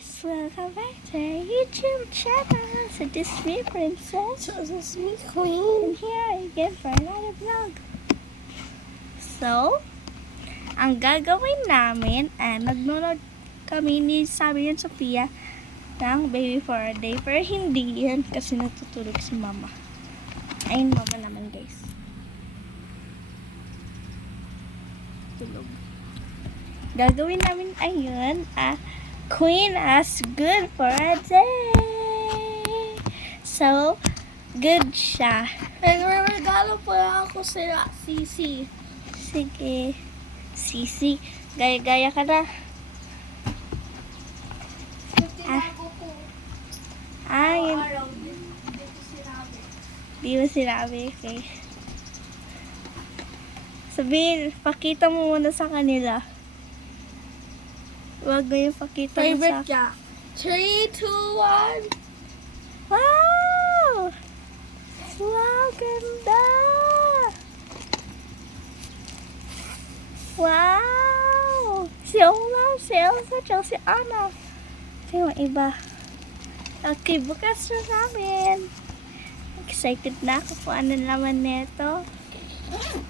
guys! Welcome back to our YouTube channel. So this is me, Princess. So this is me, Queen. And here I again for another vlog. So, ang gagawin namin ay nagnonood kami ni sabi yan Sophia ng Baby for a Day. Pero hindi yan kasi natutulog si Mama. Ayun, Mama naman guys. Tulog. Gagawin namin ayun, Queen as good for a day. So, good siya. Nagregalo po ako sila, Sisi. Sige. Sisi, gaya-gaya ka na. Yun. Di mo sinabi. Okay. Sabihin, pakita mo muna sa kanila. Huwag mo yung pakita mo Favorite sa... niya. 3, 2, 1. Wow! Wow, ganda! Wow! Si Olaf, si Elsa, tsaka si Anna. Ito yung iba. Okay, bukas na namin. Excited na ako kung ano naman nito.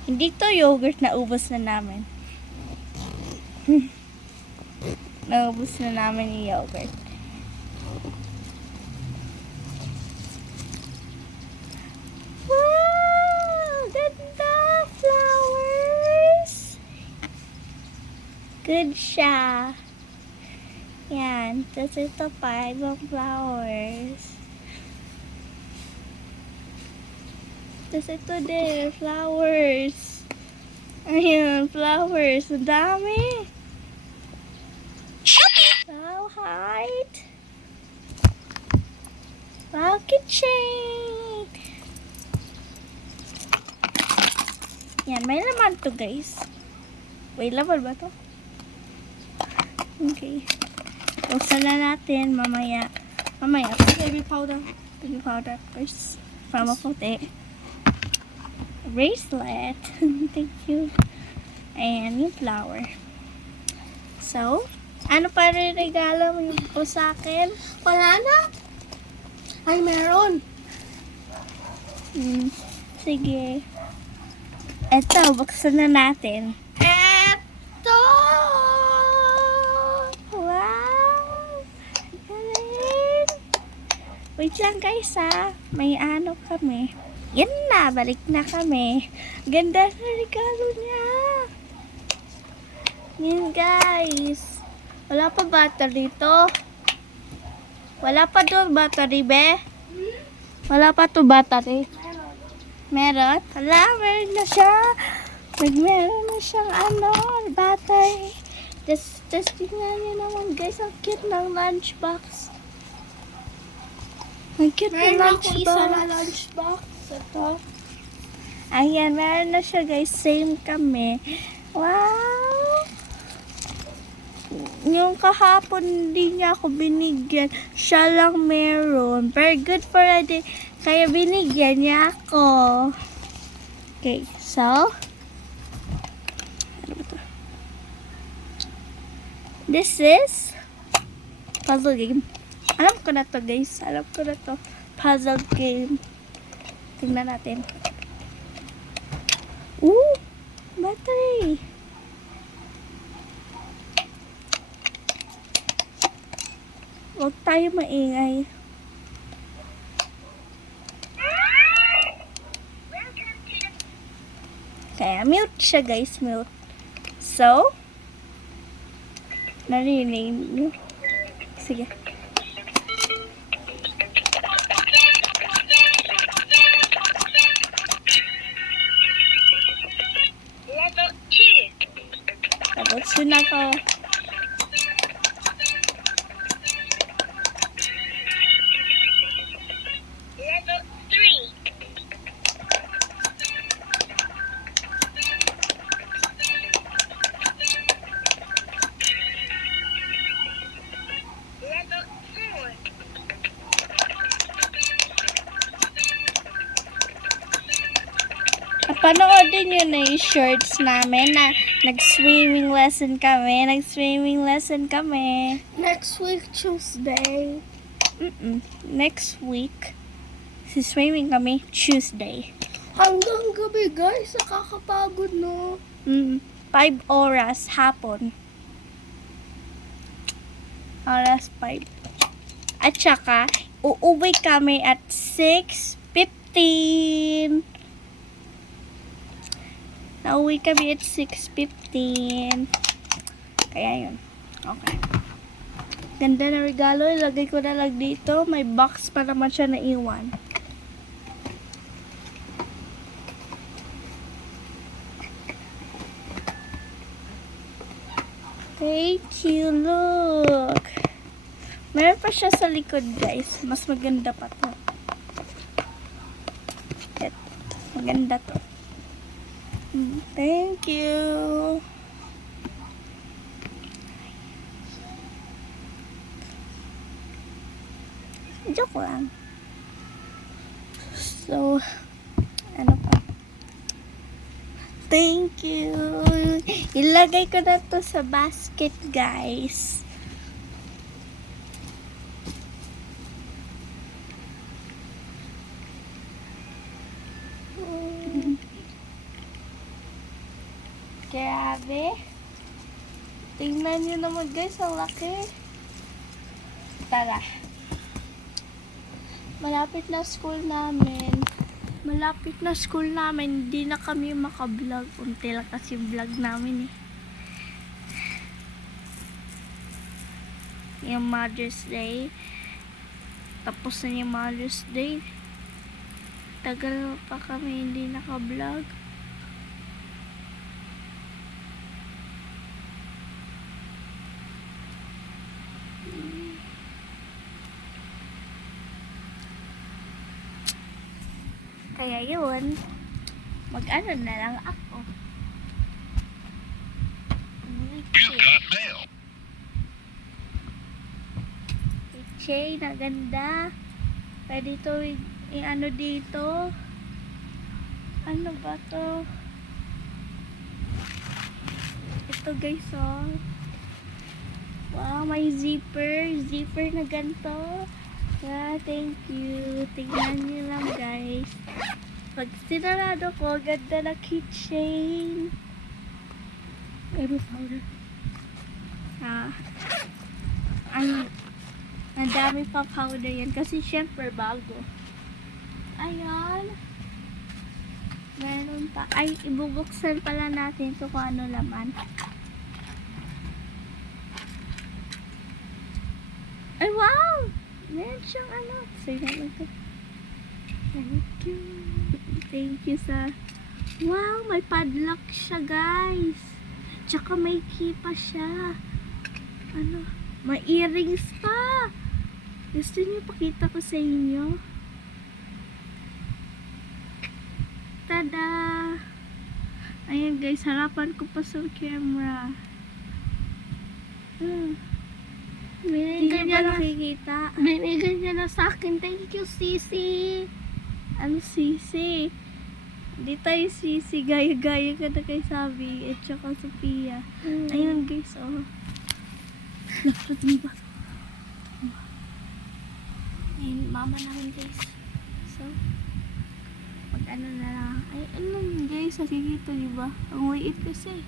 Hindi to yogurt na ubos na namin. Naubos na namin yung yogurt. Wow! Ganda! Flowers! Good siya. Yan. Tapos ito pa, ibang flowers. Tapos ito din, flowers. Ayan, flowers. Ang dami. Wow, height. Wow, keychain. Yan, may laman to guys. Wait, laman ba to? Okay. Buksan na natin mamaya. Mamaya. Baby powder. Baby powder first. Para maputi. Bracelet. Thank you. Ayan, yung flower. So, ano pa rin regalo mo sa akin? Wala na. Ay, meron. Sige. Eto, buksan na natin. Eto! Wow! Galing! Wait lang guys may ano kami. Yan na, balik na kami. Ganda na regalo niya. Yan guys. Wala pa battery to. Wala pa to battery, be. Wala pa to battery. Meron? Wala, meron na siya. Meron na siyang battery. Just tingnan niyo naman guys, ang cute ng lunchbox. Ang cute ng Meron ako isa na lunchbox. lunchbox. Ito. Ayan, meron na siya guys. Same kami. Wow! Yung kahapon hindi niya ako binigyan. Siya lang meron. Very good for a day. Kaya binigyan niya ako. Okay, so ano ba to? This is puzzle game. Alam ko na to guys. Alam ko na to. Puzzle game. Tingnan natin. Ooh! Battery! Huwag tayo maingay. Kaya mute siya guys, mute. So, narinig nyo. Sige. Level 2. Tapos yun ako. Level 3. Level 4. Panoodin nyo na yung shorts namin na Nag-swimming lesson kami. Nag-swimming lesson kami. Next week, Tuesday. Next week, swimming kami Tuesday. Hanggang gabi, guys. Nakakapagod, no? 5 oras hapon. Oras 5. At saka, uuwi kami at 6:15. Nauwi kami at 6:15. Kaya yun. Okay. Ganda na regalo. Ilagay ko na lang dito. May box pa naman siya na iwan. Thank you. Look. Meron pa siya sa likod, guys. Mas maganda pa to. Ito. Maganda to. Thank you. Joke lang. So, ano pa? Thank you. Ilagay ko na to sa basket, guys. Grabe. Tingnan nyo naman, guys. Ang laki. Tara. Malapit na school namin. Malapit na school namin. Hindi na kami makablog. Unti lang kasi vlog namin eh. Yung Mother's Day. Tapos na yung Mother's Day. Tagal pa kami hindi nakablog. Kaya yun, mag-ano na lang ako. You've got mail. Chain na ganda. Pwede ito i-ano dito. Ano ba to? Ito guys, oh. Wow, may zipper. Zipper na ganito. Yeah, thank you. Tingnan niyo lang, guys. Pag sinarado ko, ganda na keychain. Baby powder. Ang dami pa powder yan. Kasi syempre bago. Ayan. Meron pa. Ay, ibubuksan pala natin ito kung ano laman. Ay, wow! Meron siyang ano. Say naman ito. Thank you. Thank you sa... Wow! May padlock siya, guys. Tsaka may key pa siya. Ano? May earrings pa. Gusto niyo pakita ko sa inyo? Tada! Ayan, guys. Harapan ko pa sa camera. Hindi niya nakikita. Binigay niya na sa akin. Thank you, Sisi. Ano Sisi? Di tayo Sisi. Gaya-gaya ka na kay Sabi at saka Sophia. Ayun guys, oh. Lapot mo ba? Ayun, mama namin guys. So, mag-ano na lang. Ay, ano guys, nakikita niyo ba? Ang liit kasi.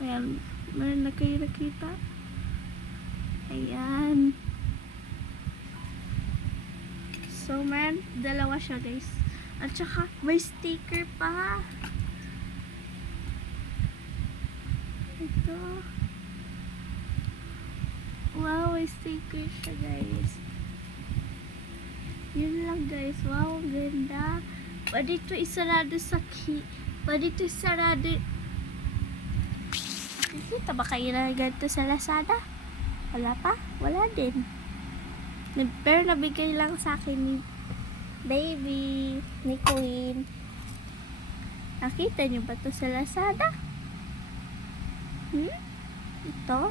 Ayan. Meron na kayo nakita. Ayan. So, man, dalawa siya, guys. At saka, may sticker pa. Ito. Wow, may sticker siya, guys. Yun lang, guys. Wow, ang ganda. Pwede ito isarado sa key. Pwede ito isarado. Nakikita ba kayo na ganito sa Lazada? Wala pa? Wala din. Pero nabigay lang sa akin ni Baby, ni Queen. Nakita niyo ba ito sa Lazada? Ito?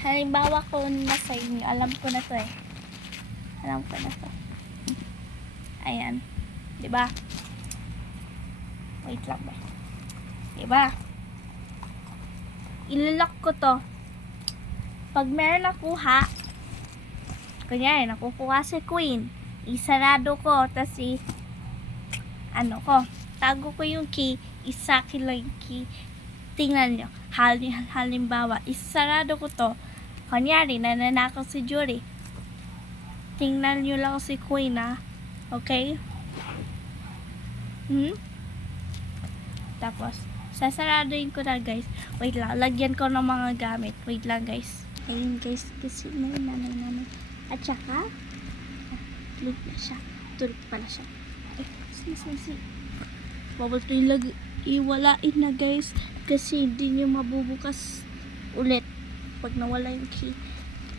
Halimbawa ko nasa inyo, alam ko na to eh. Alam ko na to. Ayan. Diba? Wait lang ba? Diba? Ilalak ko to. Pag meron nakuha, kunyari, nakukuha si Queen, isarado ko, tas tago ko yung key, isakin lang yung key. Tingnan nyo, halimbawa, isarado ko to, kunyari, nananakaw si Jury. Tingnan nyo lang si Queen, ha? Okay? Tapos, sasaraduin ko na, guys. Wait lang, lagyan ko ng mga gamit. Wait lang, guys. Ayun, guys, kasi may nanay. At saka, tulog na siya. Tulog pala siya. Si. Bawal ko iwalain na, guys. Kasi hindi nyo mabubukas ulit pag nawala yung key.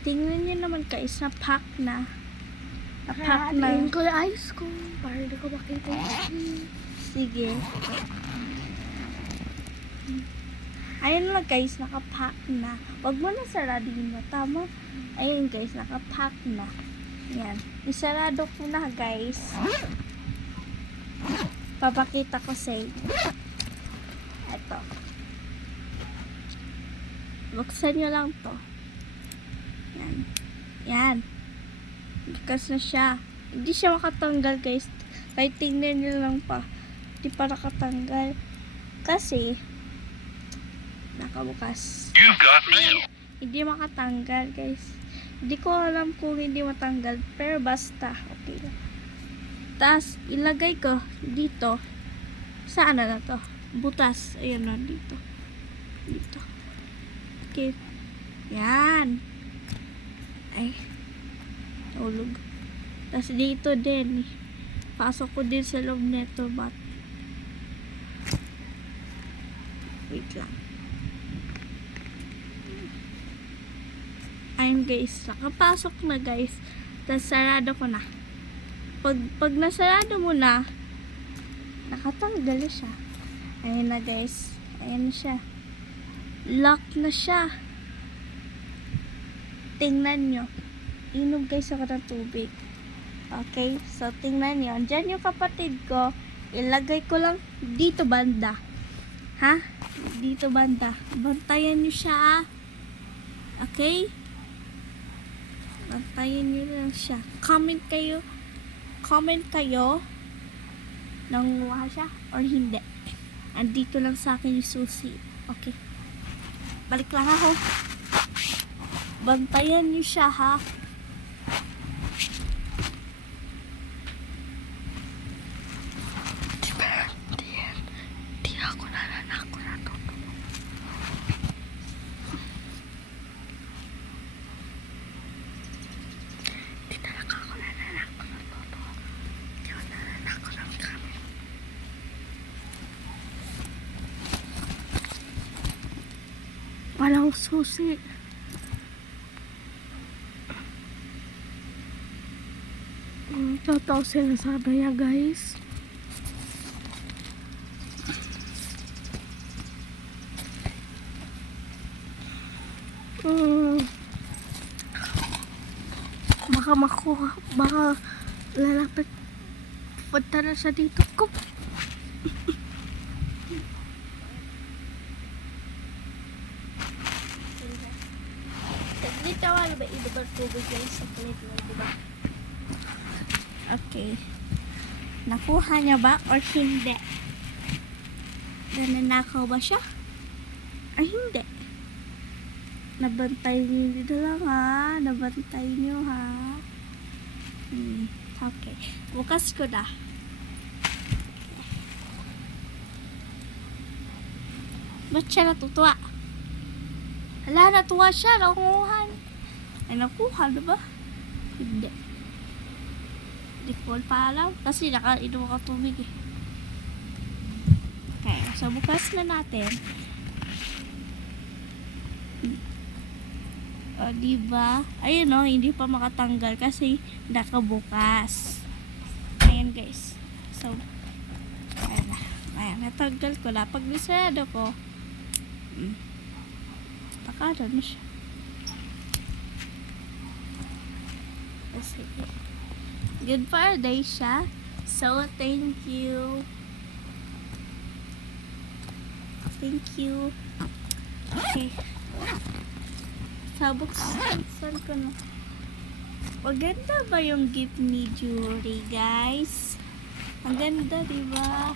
Tingnan nyo naman, guys, na-pack na. Na-pack na. Ayun ko yung eyes ko. Para hindi ko makita yung Sige. Ayun lang, guys, nakapack na. Wag mo na saradin mo, tama? Ayun, guys, nakapack na. Yan. Isarado ko na, guys. Papakita ko sa inyo. Ito. Buksan nyo lang to. Yan. Bukas na siya. Hindi siya makatanggal, guys. Kahit tingnan nyo lang pa. Hindi pa nakatanggal. Kasi, nakabukas. You've got mail. Hindi makatanggal, guys. Hindi ko alam kung hindi matanggal. Pero basta, okay lang. Tapos, ilagay ko dito. Saan na to? Butas. Ayun na, dito. Dito. Okay. Yan. Ay. Tulog. Tapos dito din. Pasok ko din sa loob neto, but wait lang. Ayun, guys, nakapasok na, guys. Tapos sarado ko na. Pag nasarado mo na, nakatanggal na siya. Ayun na, guys. Ayun na siya. Lock na siya. Tingnan nyo. Inom, guys, ako ng tubig. Okay? So, tingnan nyo. Andyan yung kapatid ko. Ilagay ko lang dito banda. Ha? Dito banda. Bantayan nyo siya, ah. Okay? Bantayan nyo lang siya. Comment kayo nanguha siya or hindi. Andito lang sa akin yung susi. Okay. Balik lang ako. Bantayan nyo siya, ha? Di ako nananako na to. Di talaga ako nananako na to. Di ako nananako ng kami. walang susi. Totoo sila sabi niya, guys. Baka lalapit. Punta na siya dito. Dito wala ba ibang tubig, guys? Sa plate mo, diba? Okay. Nakuha niya ba or hindi? Nananakaw ba siya? Ay, hindi. Nabantay niyo dito lang, ha? Nabantay niyo, ha? Okay. Bukas ko na. Ba't siya natutuwa? Hala, natuwa siya. Nakuha. Ay, nakuha, diba? Hindi. Hindi ko pa alam. Kasi nakainom ako tubig, eh. Okay. So, bukas na natin. O, diba? Ayun, no, hindi pa makatanggal kasi nakabukas. Ayan, guys. So, ayan na. Ayan, natanggal ko na. Pag nisarado ko, takada na siya. Kasi, good for a day siya. So, thank you. Thank you. Okay. Buksan ko na. Maganda ba yung gift ni Jury, guys? Ang ganda, diba?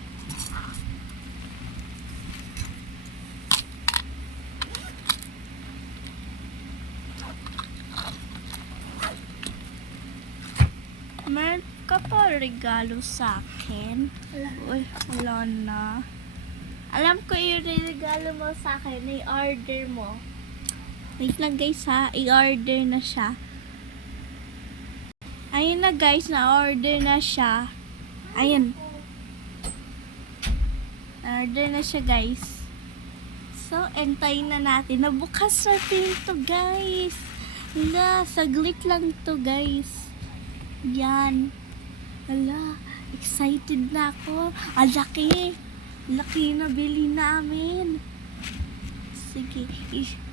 Meron ka pa regalo sa akin? Uy, wala na. Alam ko yung regalo mo sa akin, i-order mo. Wait lang guys ha, i-order na siya. Ayun na guys, na-order na siya. Ayun. Na-order na siya guys. So, antayin na natin. Nabukas na pinto guys. Hala, saglit lang to guys. Yan. Hala, excited na ako. Ang laki. Laki na bili namin. Sige,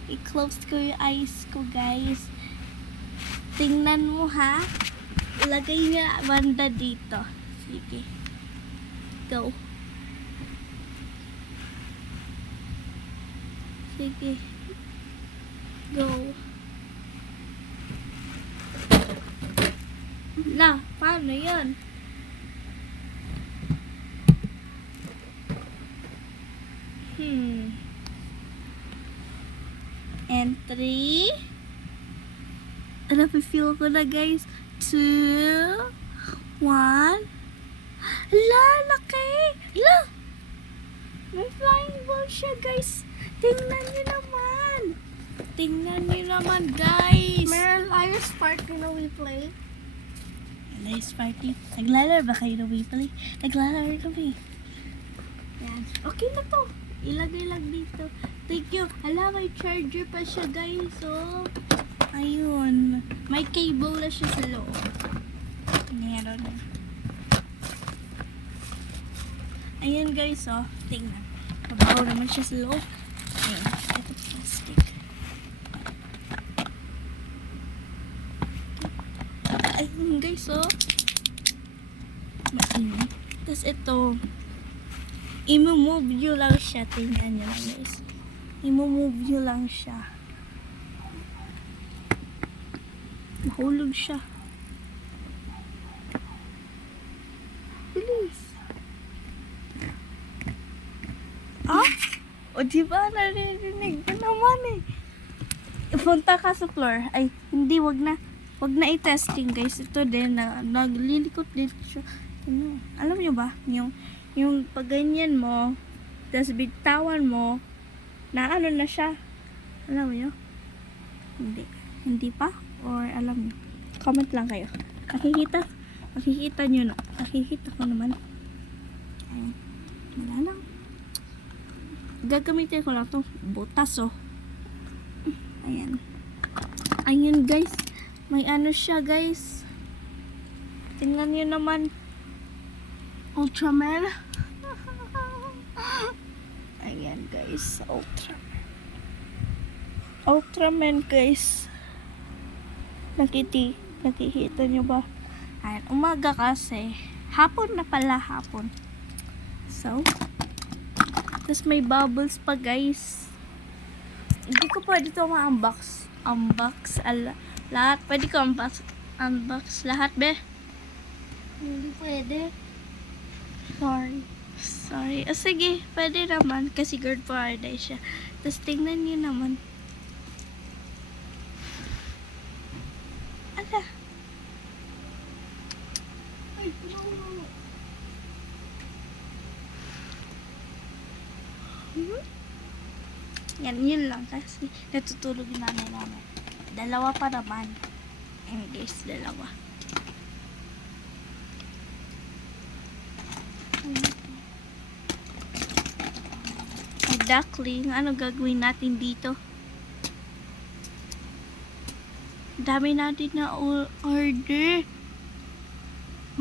i-close ko yung eyes ko guys. Tingnan mo ha. Ilagay niya banda dito. Sige. Go. Sige. Go. La, paano yun? And 3. Napifeel ko na guys. 2, 1. La, laki! La! May flying ball siya guys. Tingnan niyo naman. Tingnan niyo naman guys. Meron Liar's Party na we play. Nice party. Naglalaro ba kayo na we play? Naglalaro kami. Yan. Okay na to. Ilagay lang dito. Thank you. Hala, may charger pa siya guys. So, ayun. May cable na siya sa loob. Meron na. Ayun guys, oh. Tingnan. Mabaho naman siya sa loob. Ayun. Ito plastic. Ayun guys, oh. Mainit. Tapos ito. I-move nyo lang siya. Tingnan nyo lang guys. I-move nyo lang siya. Mahulog siya. Bilis. Ah? O diba naririnig ko naman eh. Punta ka sa floor. Ay, hindi, wag na. Wag na i-testing guys. Ito din, naglilikot din siya. Ano, alam nyo ba? Yung pag ganyan mo, tapos bitawan mo, na ano na siya. Alam mo yun? Hindi. Hindi pa? Or alam nyo? Comment lang kayo. Nakikita? Nakikita nyo na. Nakikita ko naman. Ayan. Wala lang. Gagamitin ko lang itong butas oh. Ayan. Ayun guys. May ano siya guys. Tingnan nyo naman. Ultraman. Ayan guys. Ultraman. Ultraman guys. Nakikita nyo ba? Ayan. Umaga kasi. Hapon na pala. Hapon. So. Tapos may bubbles pa guys. Hindi ko pwede ito ma-unbox. Lahat. Pwede ko unbox lahat be. Hindi pwede. Sorry. Sige, pwede naman. Kasi Good Friday siya. Tapos tingnan niyo naman. Ala. Ay, no. Yan, yun lang. Kasi natutulog yung nanay namin. Dalawa pa naman. Ayun guys, dalawa. Ay, duckling. Ano gagawin natin dito? Dami natin na order.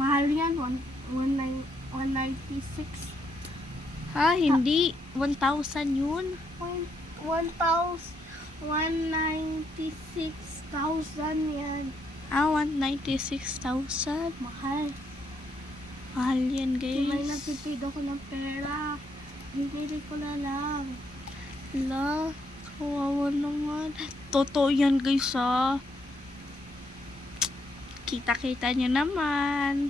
Mahal yan. 196. Ha? Hindi. 1,000 yun. 196,000 yan. Ah, 196,000. Mahal. Mahal yan, May guys. nagpipid ako ng pera. Bibili ko na lang. Hala, kawawa naman. Totoo yan, guys, ha. Kita-kita nyo naman.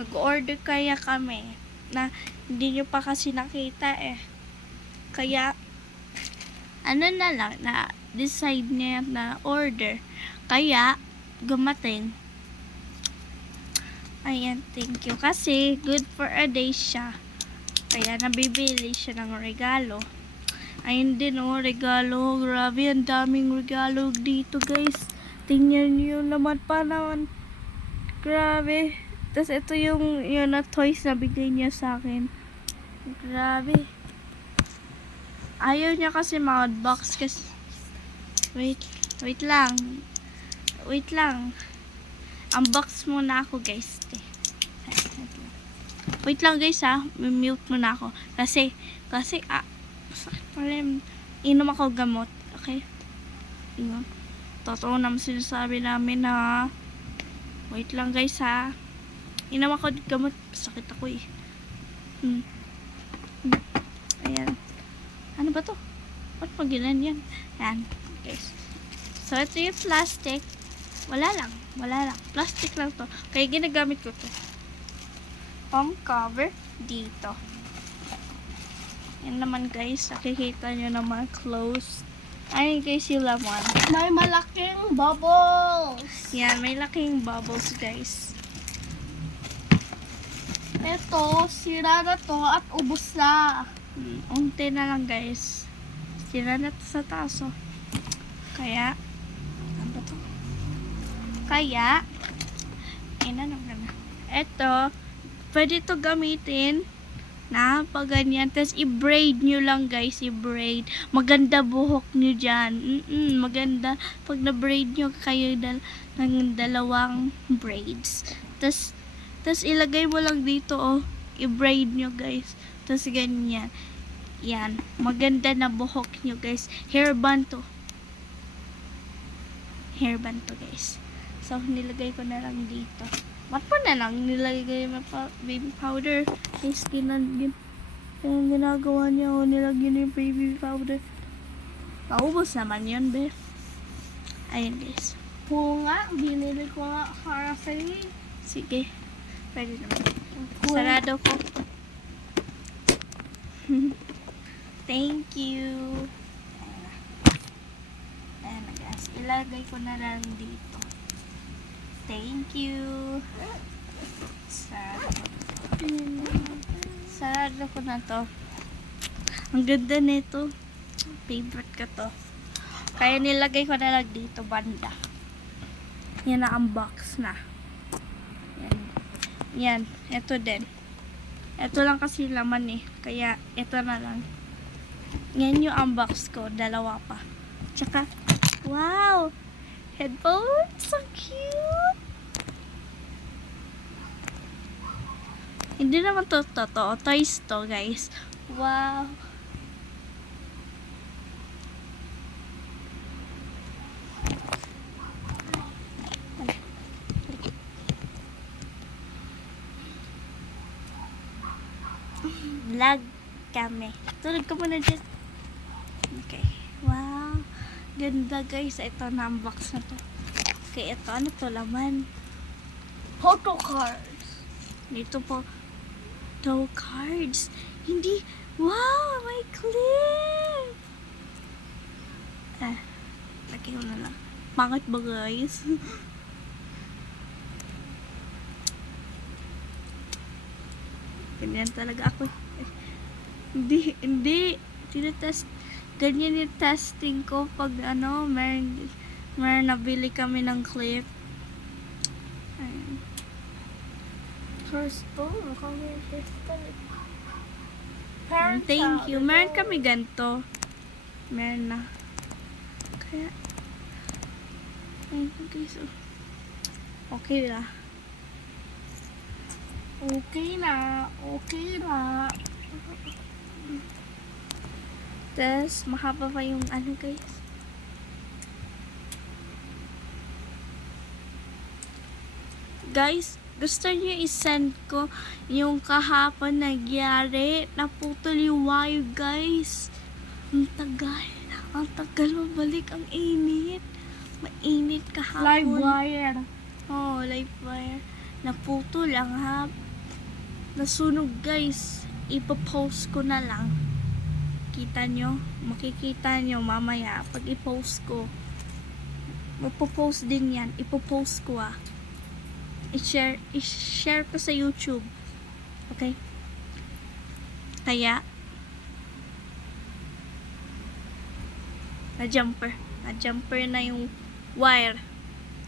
Nag-order kaya kami na hindi nyo pa kasi nakita eh. Kaya, ano na lang, na decide niya na order. Kaya, gumating. Ayan, thank you. Kasi, good for a day siya. Kaya, nabibili siya ng regalo. Ayun din, oh, regalo. Grabe, ang daming regalo dito, guys. Tingnan nyo naman pa naman. Grabe. Tapos, ito yung na toys na bigay niya sa akin. Grabe. Ayaw niya kasi box kasi. Wait lang. Wait lang. Unbox muna ako, guys. Wait lang, guys, ha. Mute muna ako. Kasi, sakit pa rin. Inom ako gamot. Okay? Inom. Totoo naman sinasabi namin, ha. Wait lang, guys, ha. Inom ako gamot. Sakit ako, eh. Ayan. Ano ba to? Ba't pag yan? Ayan, guys. So, ito yung plastic. Wala lang. Plastic lang to. Kaya ginagamit ko to. Palm cover dito. Yan naman, guys. Nakikita nyo naman close. Ayun, guys, yung laman. May malaking bubbles. Yan, may laking bubbles, guys. Ito, sira na to at ubos na. Unti na lang, guys. Sira na to sa taso. Kaya, ano ba to? Kaya, ito, pwede to gamitin na pag ganyan. Tapos, i-braid nyo lang, guys. I-braid. Maganda buhok nyo dyan. Maganda. Pag na-braid nyo kayo ng dalawang braids. Tapos, ilagay mo lang dito, oh. I-braid nyo, guys. Tapos, ganyan. Yan. Maganda na buhok nyo, guys. Hairband to. Hairband to, guys. So, nilagay ko na lang dito. Ba't pa na lang nilagay mo pa baby powder? Guys, yung ginagawa niya, oh, nilagyan yung baby powder. Naubos naman yun, be. Ayun, guys. Oo nga, binili ko nga para sa'yo. Sige. Pwede naman. Sarado ko. Thank you. Ayan na, guys. Ilagay ko na lang dito. Thank you. Sarado ko na to. Ang ganda nito. Favorite ko to. Kaya nilagay ko na lang dito banda. Yan na, unbox na. Yan. Ito din. Ito lang kasi laman eh. Kaya ito na lang. Yan yung unbox ko. Dalawa pa. Tsaka, wow! Headphones! So cute! Hindi naman to totoo. Toys to, guys. Wow! Vlog kami. Tulog ka muna dyan. Okay. Wow! Ganda, guys. Ito na unbox na to. Okay, ito. Ano to? Laman. Photo cards. Dito po. No cards. Hindi. Wow! May clip! Lagay ko na lang. Pangit ba, guys? Ganyan talaga ako. Hindi. Tinetest. Ganyan yung testing ko pag meron nabili kami ng clip. Ayan. First to, kami pistol. Thank you. Meron kami ganito. Meron na. Kaya, ayun, guys. Okay lang. Okay na. Tapos, mahaba pa yung guys. Guys, Gusto niyo i-send ko yung kahapon nagyari. Naputol yung wire, guys. Ang tagal. Ang tagal mabalik. Ang init. Mainit kahapon. Live wire. Oh, live wire. Naputol ang nasunog, guys. Ipopost ko na lang. Kita nyo? Makikita nyo mamaya pag i-post ko. Mapopost din yan. Ipopost ko I-share ko sa YouTube. Okay? Kaya na-jumper na yung wire.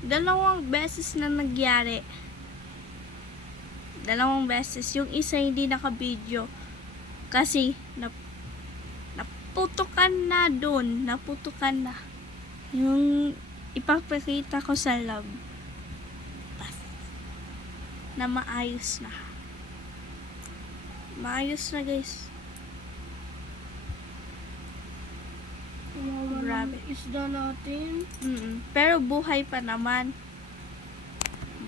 2 beses na nagyari. 2 beses. Yung isa hindi naka-video. Kasi naputukan na dun. Naputukan na. Yung ipapakita ko sa lab. Na maayos na. Maayos na, guys. Grabe. Isda natin. Pero buhay pa naman.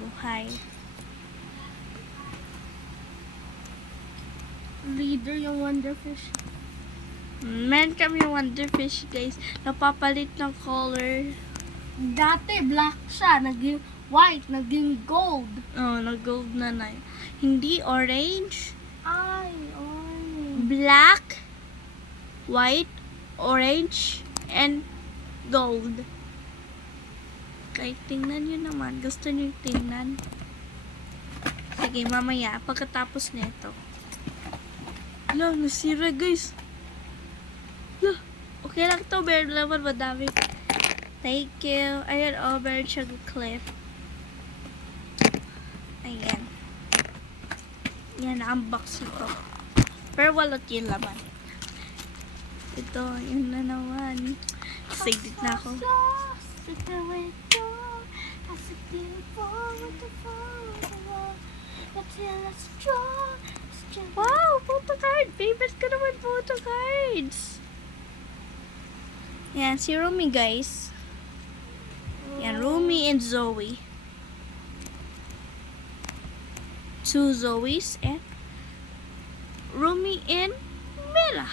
Buhay. Leader yung Wonderfish. Men kami yung Wonderfish, guys. Napapalit ng color. Dati black siya. Naging white. Naging gold. Oh, nag-gold na na yun. Hindi orange. Ay, orange. Black. White. Orange. And gold. Kahit tingnan nyo naman. Gusto nyo tingnan. Sige, mamaya. Pagkatapos nito. Ala, nasira, guys. Ala, okay lang to. Meron naman madami. Thank you. Ayan, oh, meron siyang clip. Ayan. Yan, unbox ito. Pero walot yung laman. Ito, yun na naman. Excited na ako. Wow, photo card! Favorite ko naman photo cards. Yan, si Rumi, guys. Yan, Rumi and Zoe. 2 Zoes and Rumi and Mira.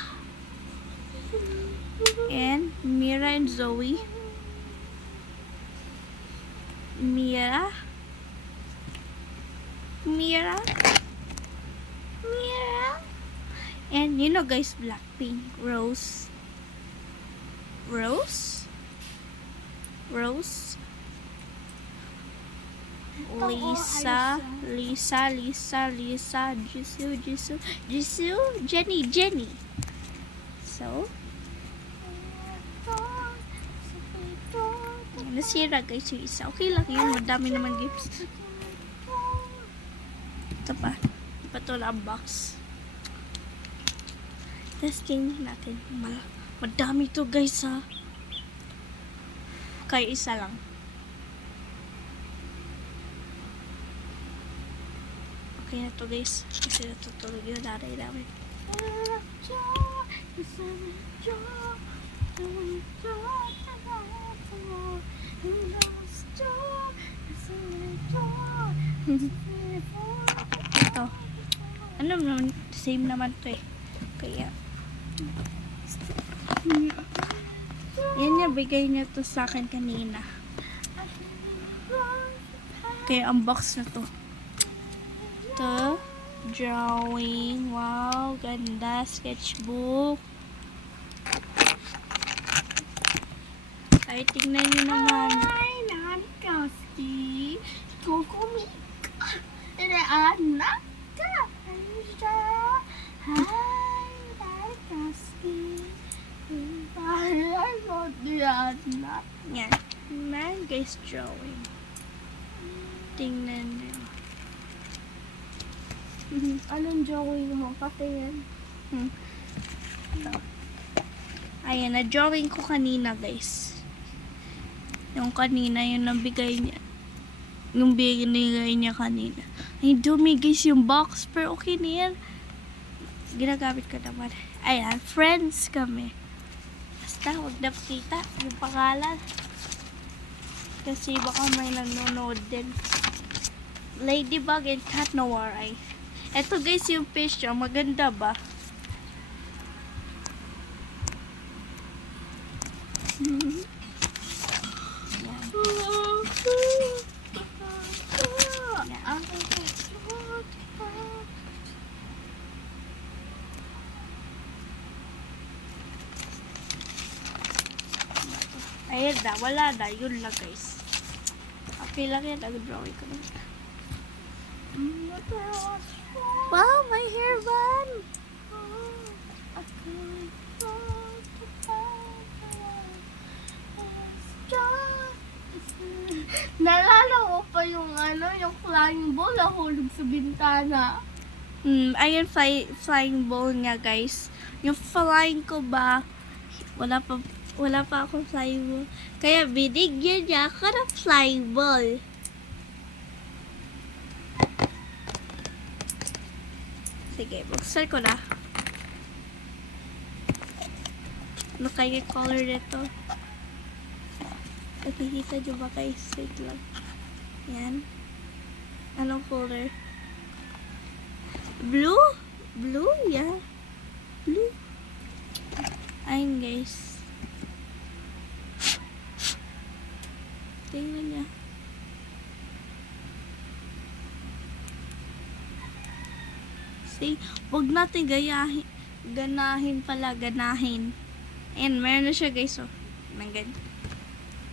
And Mira and Zoe. Mira. And you know, guys, Blackpink. Rose. Lisa, Jisoo, Jenny. So, nasira, guys, yung isa. Okay lang yun, madami naman gifts. Ito pa. Ito lang box. Testing natin. Madami to, guys, ha. Kaya isa lang. Okay na to, guys. Kasi natutulog yung nanay namin. Ito. Ano naman, same naman to eh. Kaya, yan niya, bigay niya to sa akin kanina. Kaya unbox na to. Ito, drawing. Wow, ganda. Sketchbook. Ay, tingnan nyo naman. Ay, Nankoski. Kukumika. Anak ka. Hi, Nankoski. Anak. Yan. Man, guys, drawing. Tingnan nyo. Anong drawing mo? Patingin. Ayan, na-drawing ko kanina, guys. Yung kanina, yung nabigay niya. Yung binigay niya kanina. Ay, dumi, guys, yung box. Pero okay na yan. Ginagamit ko naman. Ayan, friends kami. Basta, huwag na pakita yung pangalan. Kasi baka may nanonood din. ladybug and cat noir eye. Ito guys yung fish niya. Maganda ba? Ayan na, wala na. Yun lang guys. Okay lang yan. Nag-drawing ko na. Wow, my hairband! Nalala ko pa yung yung flying ball na hulog sa bintana. Ayun, flying ball niya guys. Yung flying ko ba, wala pa akong flying ball. Kaya binigyan niya ako ng flying ball. Sige, buksan ko na. Ano kaya yung color nito? Nakikita nyo ba guys? Wait lang. Yan. Anong color? Blue? Blue? Yeah. Blue. Ayun guys. Tingnan niya. See? Huwag natin gayahin. Ganahin. Ayan, meron na siya guys. Oh. Nanggan.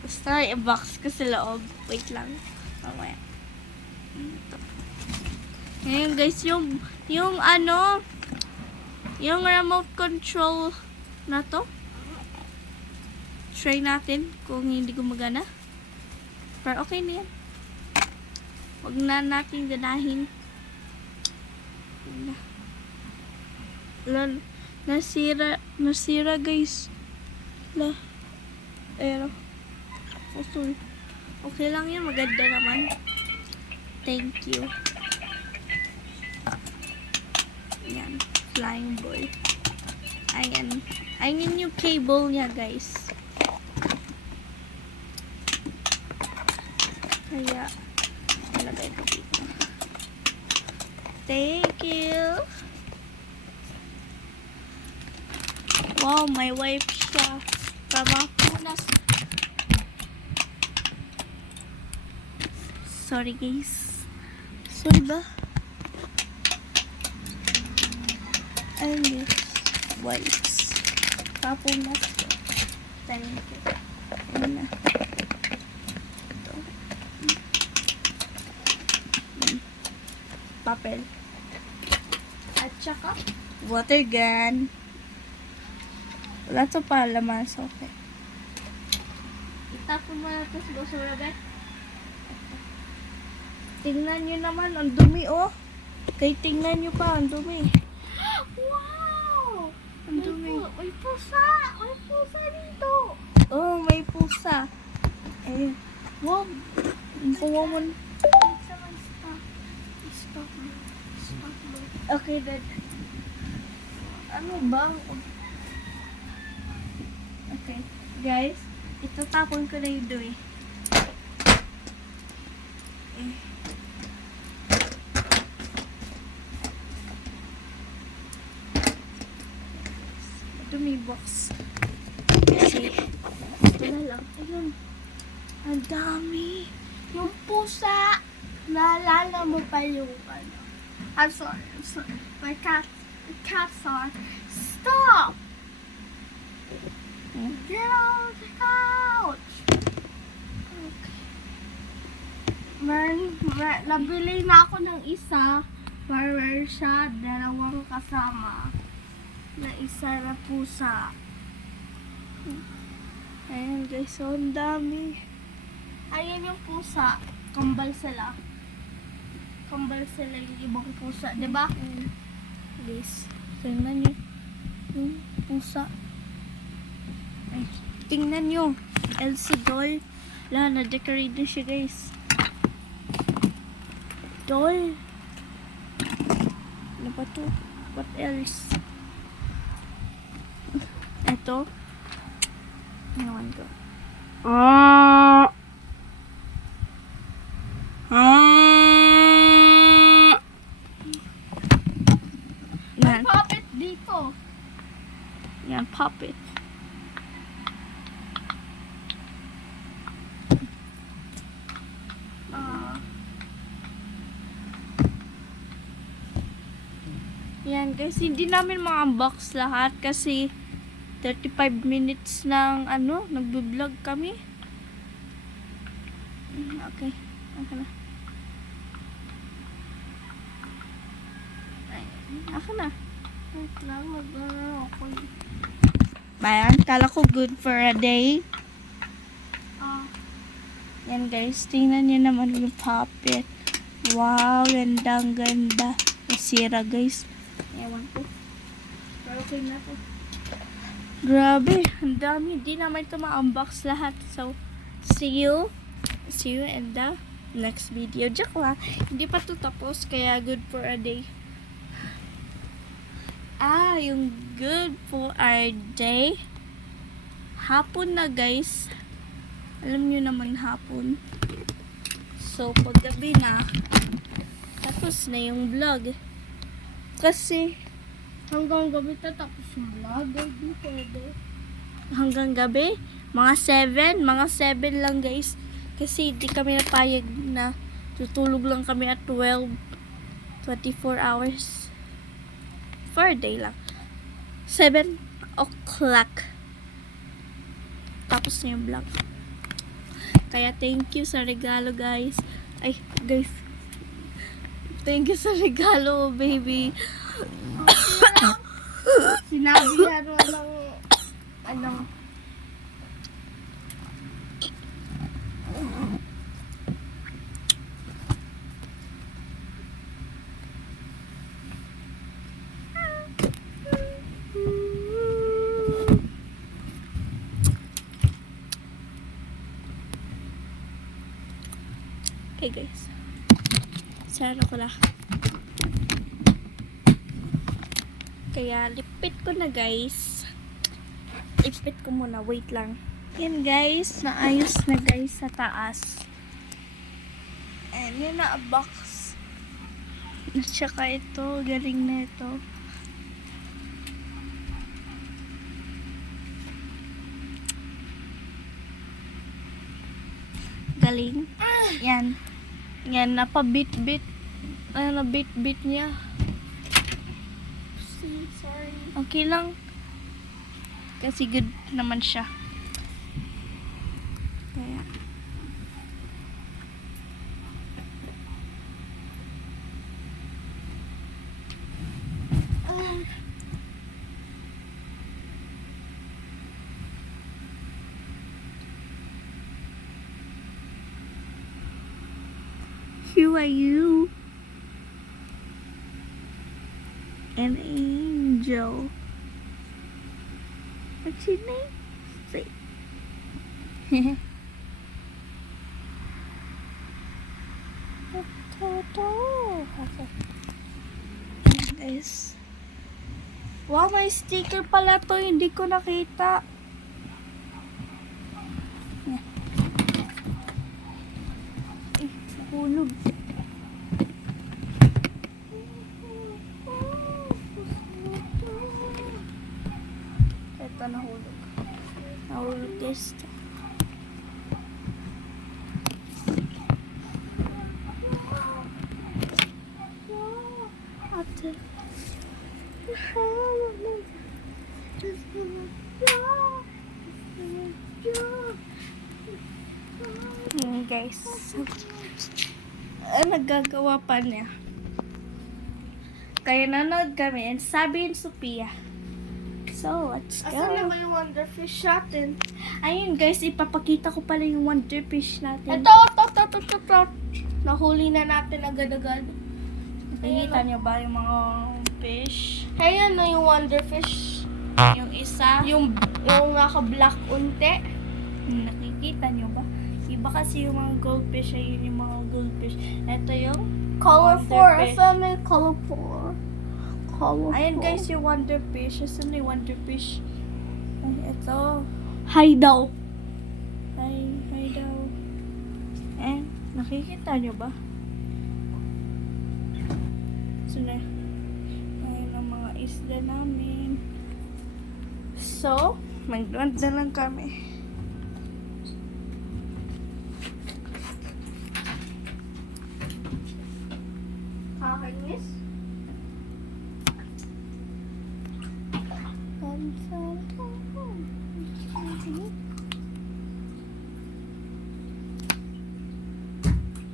Basta i-box ko sa loob. Wait lang. Mamaya. Ito. Ngayon guys, yung remote control na to. Try natin kung hindi gumagana. Pero okay na yan. Huwag na natin ganahin. Nasira guys. Okay lang yan, maganda naman. Thank you. Ayan, flying ball. Ayan yung cable niya guys. Kaya ilagay ko dito. Thank you. Wow, may wipe siya. Pamapunas. Sorry guys. Sorry ba? And yes, wipes. Papunas ko. Thank you. Ayan na. Ito. Papel. At saka, Water gun. Wala to pa laman. So, okay. itapon mo na ito sa basura, Bet. Tingnan nyo naman, ang dumi oh. Kaya tingnan nyo pa, ang dumi. Wow! Ang dumi. May pusa! May pusa dito! Oh, may pusa. Ayun. Wow. Ang kuha mo. Stop mo. Okay, then. Ano ba? Okay. Guys, itatapon ko na yung dumi. Dumi box. Kasi, wala lang. Ayun. Ang dami. Yung pusa, naalala mo pa yung I'm sorry. My cats are, stop! Get on the couch! Nabili na ako ng isa. Meron siya, dalawang kasama. Na isa na pusa. Ayan guys, so ang dami. Ayun yung pusa. Kambal sila. Kambal sila yung ibang pusa, di ba? Guys, tingnan nyo. Yung pusa. Ay, tingnan nyo. Elsa doll. Wala, na-decorate na siya guys. Doll. Ano ba to? What else? Ito. Ewan ko. Ah! Ayan guys, hindi namin ma-unbox lahat kasi 35 minutes ng nagbe-vlog kami. Okay. Okay na. Ako na. Wait lang, mag-ano ako. Bayan, kala ko good for a day. Ah, Yan guys, tingnan niyo naman yung puppet. Wow, gandang ganda. Nasira guys. Ewan ko. pero okay na to. Grabe, ang dami. Hindi naman ito ma-unbox lahat. So, see you in the next video. Joke lang. Hindi pa ito tapos, kaya good for a day. Yung good for a day. Hapon na guys. Alam nyo naman hapon. So, paggabi na, tapos na yung vlog. Kasi, Hanggang gabi tapos yung vlog. Hindi pwede. hanggang gabi, mga 7 lang guys. Kasi di kami napayag na tutulog lang kami at 12, 24 hours. For a day lang. 7 o'clock. Tapos na yung vlog. Kaya thank you sa regalo guys. Ay, guys. Thank you sa regalo, baby. Sinabi ng Okay guys. Sarado ko na. Kaya lipit ko na guys. Lipit ko muna. Wait lang. Yan guys. Naayos na guys sa taas. And yun na box. At saka ito. Galing na ito. Galing. Yan. Yan. Napabit-bit. Nabit-bit niya. sorry. Okay lang. Kasi good naman siya. Kaya. Who are you? An angel. What's your name? Say. Guys. Wow, may sticker pala to. Hindi ko nakita. Hulog. Ito nahulog. Nahulog guys. Ate. Guys. Nagagawa pa niya. Kaya nanood kami and sabi ni Sophia. So, let's go. Asan na ba yung wonderfish natin? Ayun guys, ipapakita ko pala yung wonderfish natin. Ito. Nahuli na natin agad-agad. Nakikita niyo ba yung mga fish? Ayan na yung wonderfish. Yung isa, Yung naka-black unti. nakikita niyo ba? Iba kasi yung mga goldfish, ayun yung mga goldfish. Ito yung Color 4. wonderfish. Asan na yung color 4? Color 4. Ayun guys, yung wonderfish. Asan na yung wonderfish? Ay, ito. Hi daw. Hi daw. Nakikita nyo ba? So na, ayun ang mga isla namin. So, mag-land na lang kami. Kakainis.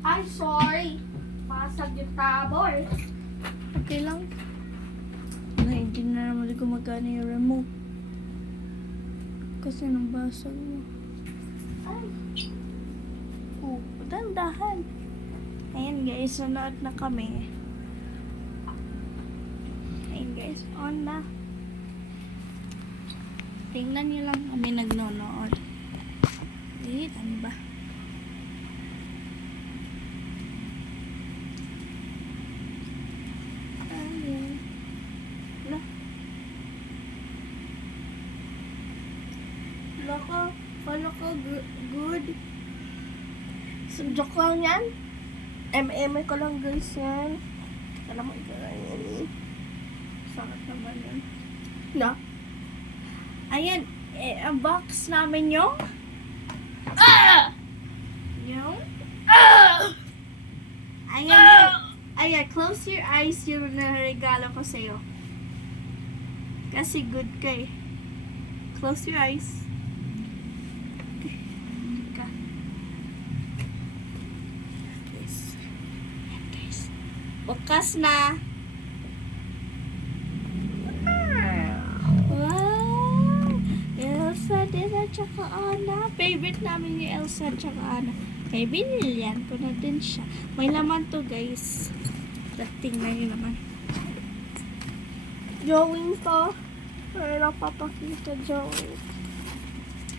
Ay, sorry. Pasag yung tabor. Okay lang. Wala, hindi na naman gumagana yung remote. Kasi nang basag mo. Ay. Oh, dandahan. Ayan guys, nanood na kami. Ayan guys, on na. Tingnan niyo lang kami nagnonood. Wait, ano ba? Ayan. Wala. Loko. Follow ko. Good. So, joke lang yan. ko lang guys yan. Alam mo, ito lang yan eh. Sakit naman yun. No? Ayan, ang box namin yung yung ayan, close your eyes yung regalo ko sa'yo. Kasi good ka eh. Close your eyes. Good ka. Yes. Ayan guys. Bukas na. Wow! Elsa din at saka Anna. Favorite namin ni Elsa at saka Anna. Kaya binilihan ko na din siya. May laman to guys. Tingnan niyo naman. Drawing to. Pero papakita drawing.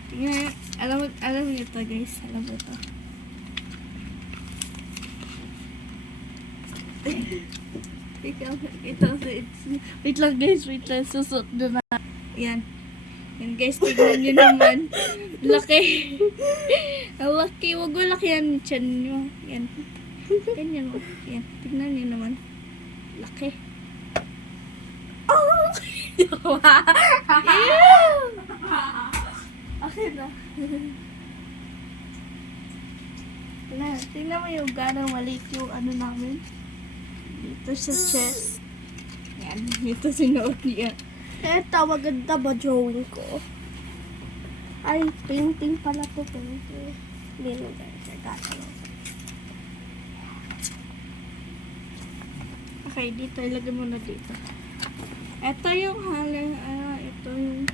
Tingnan, alam niyo to guys. Alam mo to. Wait lang guys, wait lang. Susot na na. Yan. Yan guys, tignan nyo naman. Laki. Ang laki. Huwag mo laki yan. Tiyan nyo. Yan. Ganyan mo. Yan. Tignan nyo naman. Laki. Oh! Okay na. Na, tingnan mo yung gano'ng maliit yung ano namin. Dito sa chest. Yan. Dito sinuot niya. Eto, maganda ba drawing ko? Ay, painting pala to. Painting. Hindi na guys. Regalo. Okay, dito. Ilagay mo na dito. Ito yung ito yung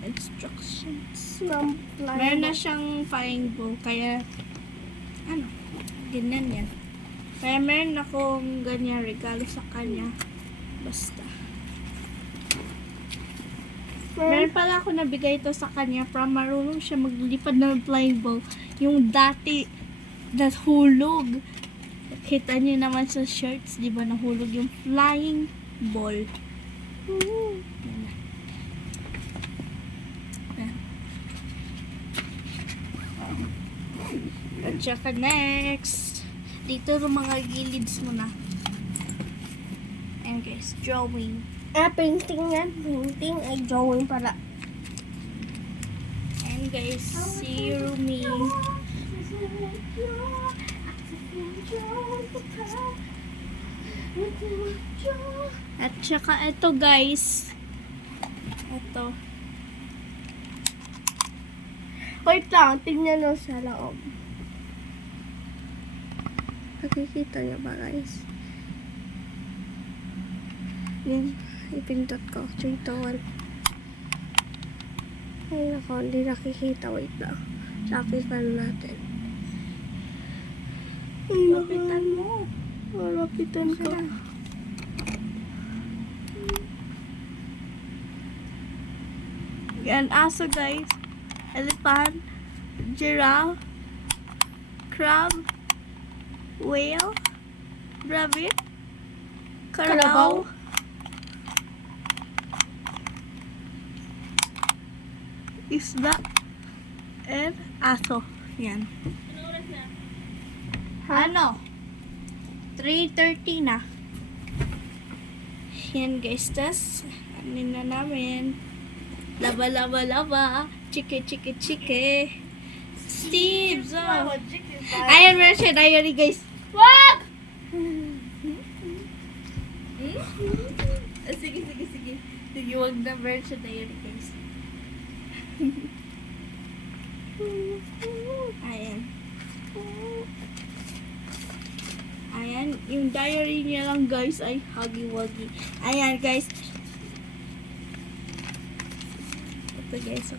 instructions. Meron na siyang flying ball. Kaya, ganyan yan. Kaya meron akong ganyan regalo sa kanya. Basta. Meron pala ako nabigay ito sa kanya from marunong siya maglipad ng flying ball. Yung dati nahulog. Kita niyo naman sa shirts, di ba nahulog yung flying ball. Yan na. Yan. At saka next, dito yung mga gilids mo na. And guys, drawing. Painting yan. Painting ay drawing pala. And guys, see me. At saka ito guys. Ito. Wait lang, tingnan nyo sa loob. Nakikita niyo ba guys? Yan, ipindot ko. 3, 2, 1. Ay nako, hindi nakikita. Wait lang. Lapitan natin. Ay, Lapitan mo. Lapitan ko. Yan, aso guys. Elephant. Giraffe. Crab. Whale. Rabbit. Kalabaw. Isda. And aso. Yan. Ano? 3:30 na. Yan guys. Tas, ano na namin. Laba, laba, laba. Chike, chike, chike. Steve, so. Ayan, meron siya diary guys. Wag! Sige. Huwag na version na yun, guys. Ayan. Ayan, yung diary niya lang guys ay Huggy Wuggy. Ayan guys. Ito guys.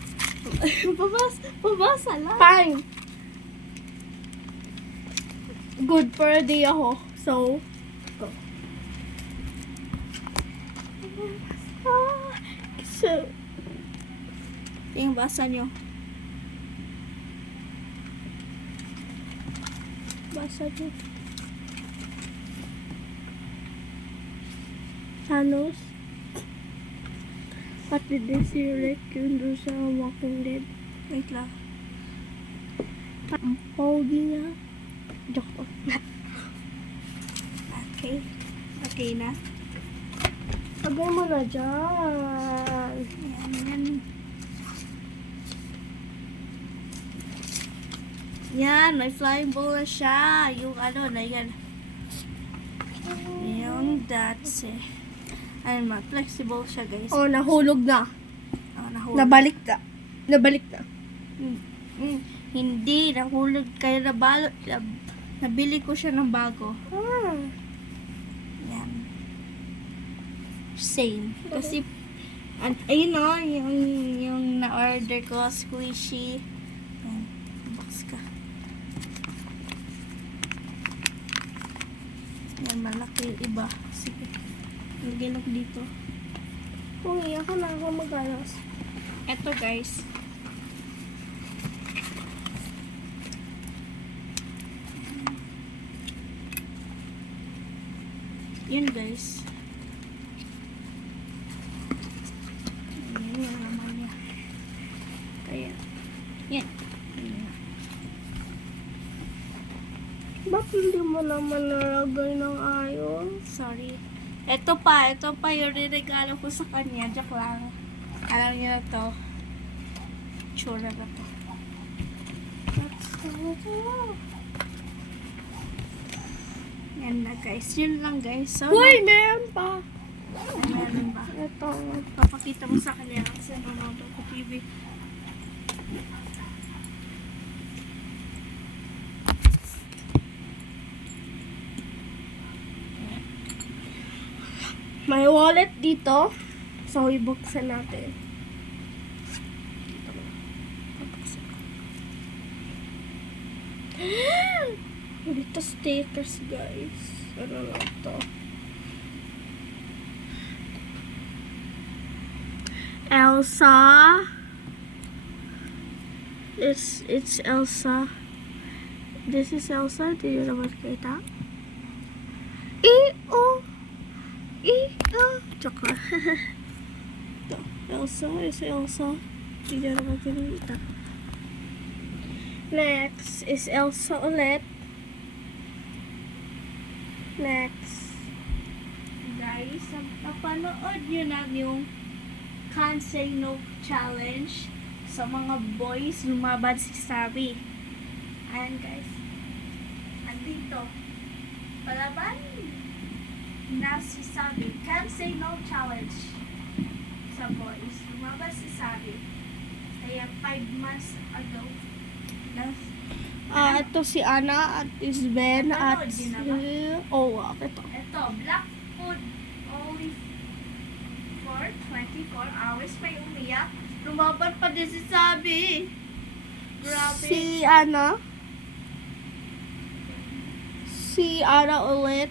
Pabasa lang. Fine. Good for a day ako. So, go. So, yung basa nyo. Basa nyo. Thanos. What did they say like yun doon sa Walking Dead? Wait lang. Ang pogi niya. Joke ko. Okay. Okay na. Sabay mo na dyan. Yan, yan. Yan, may flying ball na siya. Yung ano na yan. Yung that's eh. Ayun ma, flexible siya guys. Oh, nahulog na. Nahulog. Nabalik na. Nabalik na. Hindi, nahulog kayo na balot. Nabili ko siya ng bago. Yan. Same. Kasi, ayun o, yung na-order ko, squishy. Yan, box ka. Yan, malaki yung iba. Sige. Lagyan lang dito. Kung iyak ka na ako mag-alas. Eto guys. Yun guys. Ayan yung laman niya. Kaya, yan. Ba't hindi mo naman nalagay ng ayos? Sorry. Ito pa yung regalo ko sa kanya. Joke lang. Alam niyo na to. Tsura na to. Yan na guys. Yun lang guys. So, Uy, meron pa. meron ba? Ito. Papakita mo sa kanya kasi nanonood ko TV. May wallet dito. So, ibuksan natin. Dito stickers, guys. Ano lang to? Elsa. It's Elsa. This is Elsa. Did you naman kita? Joke lang. Ito. Elsa is Elsa. Did you naman kita? Next is Elsa ulit. Next. Guys, napanood nyo na yung Can't Say No Challenge sa mga boys lumaban si Sabi. Ayan guys. Andito. Palaban na si Sabi. Can't Say No Challenge sa boys. Lumaban si Sabi. Kaya 5 months ago. Ito si Ana at Isben at Napanood si... din na ba? Oh, ito. Ito, black food only for 24 hours. May umiyak. Lumaban pa din si Sabi. Grabe. Si Ana. Si Ana ulit.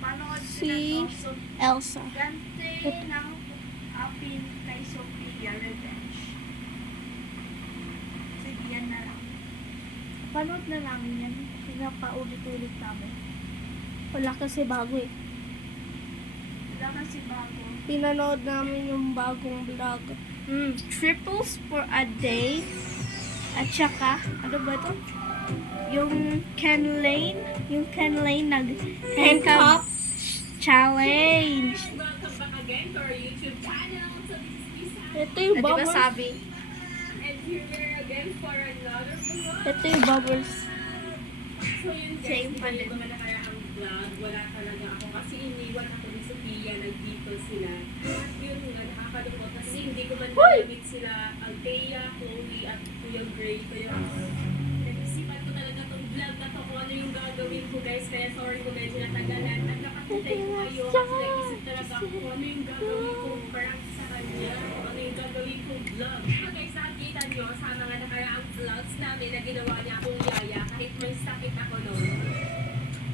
Panood si ko na to. So, Elsa. gante ng apin kay Sophia Revenge. Sige, yan na lang. Panood na namin yan. Pinapaulit-ulit namin. Wala kasi bago eh. Wala kasi bago. Pinanood namin yung bagong vlog. Triples for a day. At saka, ano ba ito? Yung Ken Lane nag-handcuff challenge. Welcome back again to our YouTube channel. So this is Lisa. Ito yung Di ba bubbles. sabi? And here we're again for another vlog. Ito yung bubbles. So yun guys, Same pa hindi din. ba na kaya ang vlog? Wala talaga ako kasi iniwan ako ni Sophia Althea, nagdito sila. At yun nga, nakakalungkot kasi hindi ko man nagamit sila Althea, Chloe, at Kuya Gray. Kaya nag-isipan ko talaga tong vlog na to kung ano yung gagawin ko guys. Kaya sorry kung medyo natagalan. At nakatintay ko kayo kasi nag-isip talaga ako kung ano yung gagawin kong prank sa kanya. Kung ano yung gagawin kong vlog. So guys, nakikita nyo sa mga nakaraang vlogs namin na ginawa niya akong yaya kahit may sakit ako noon.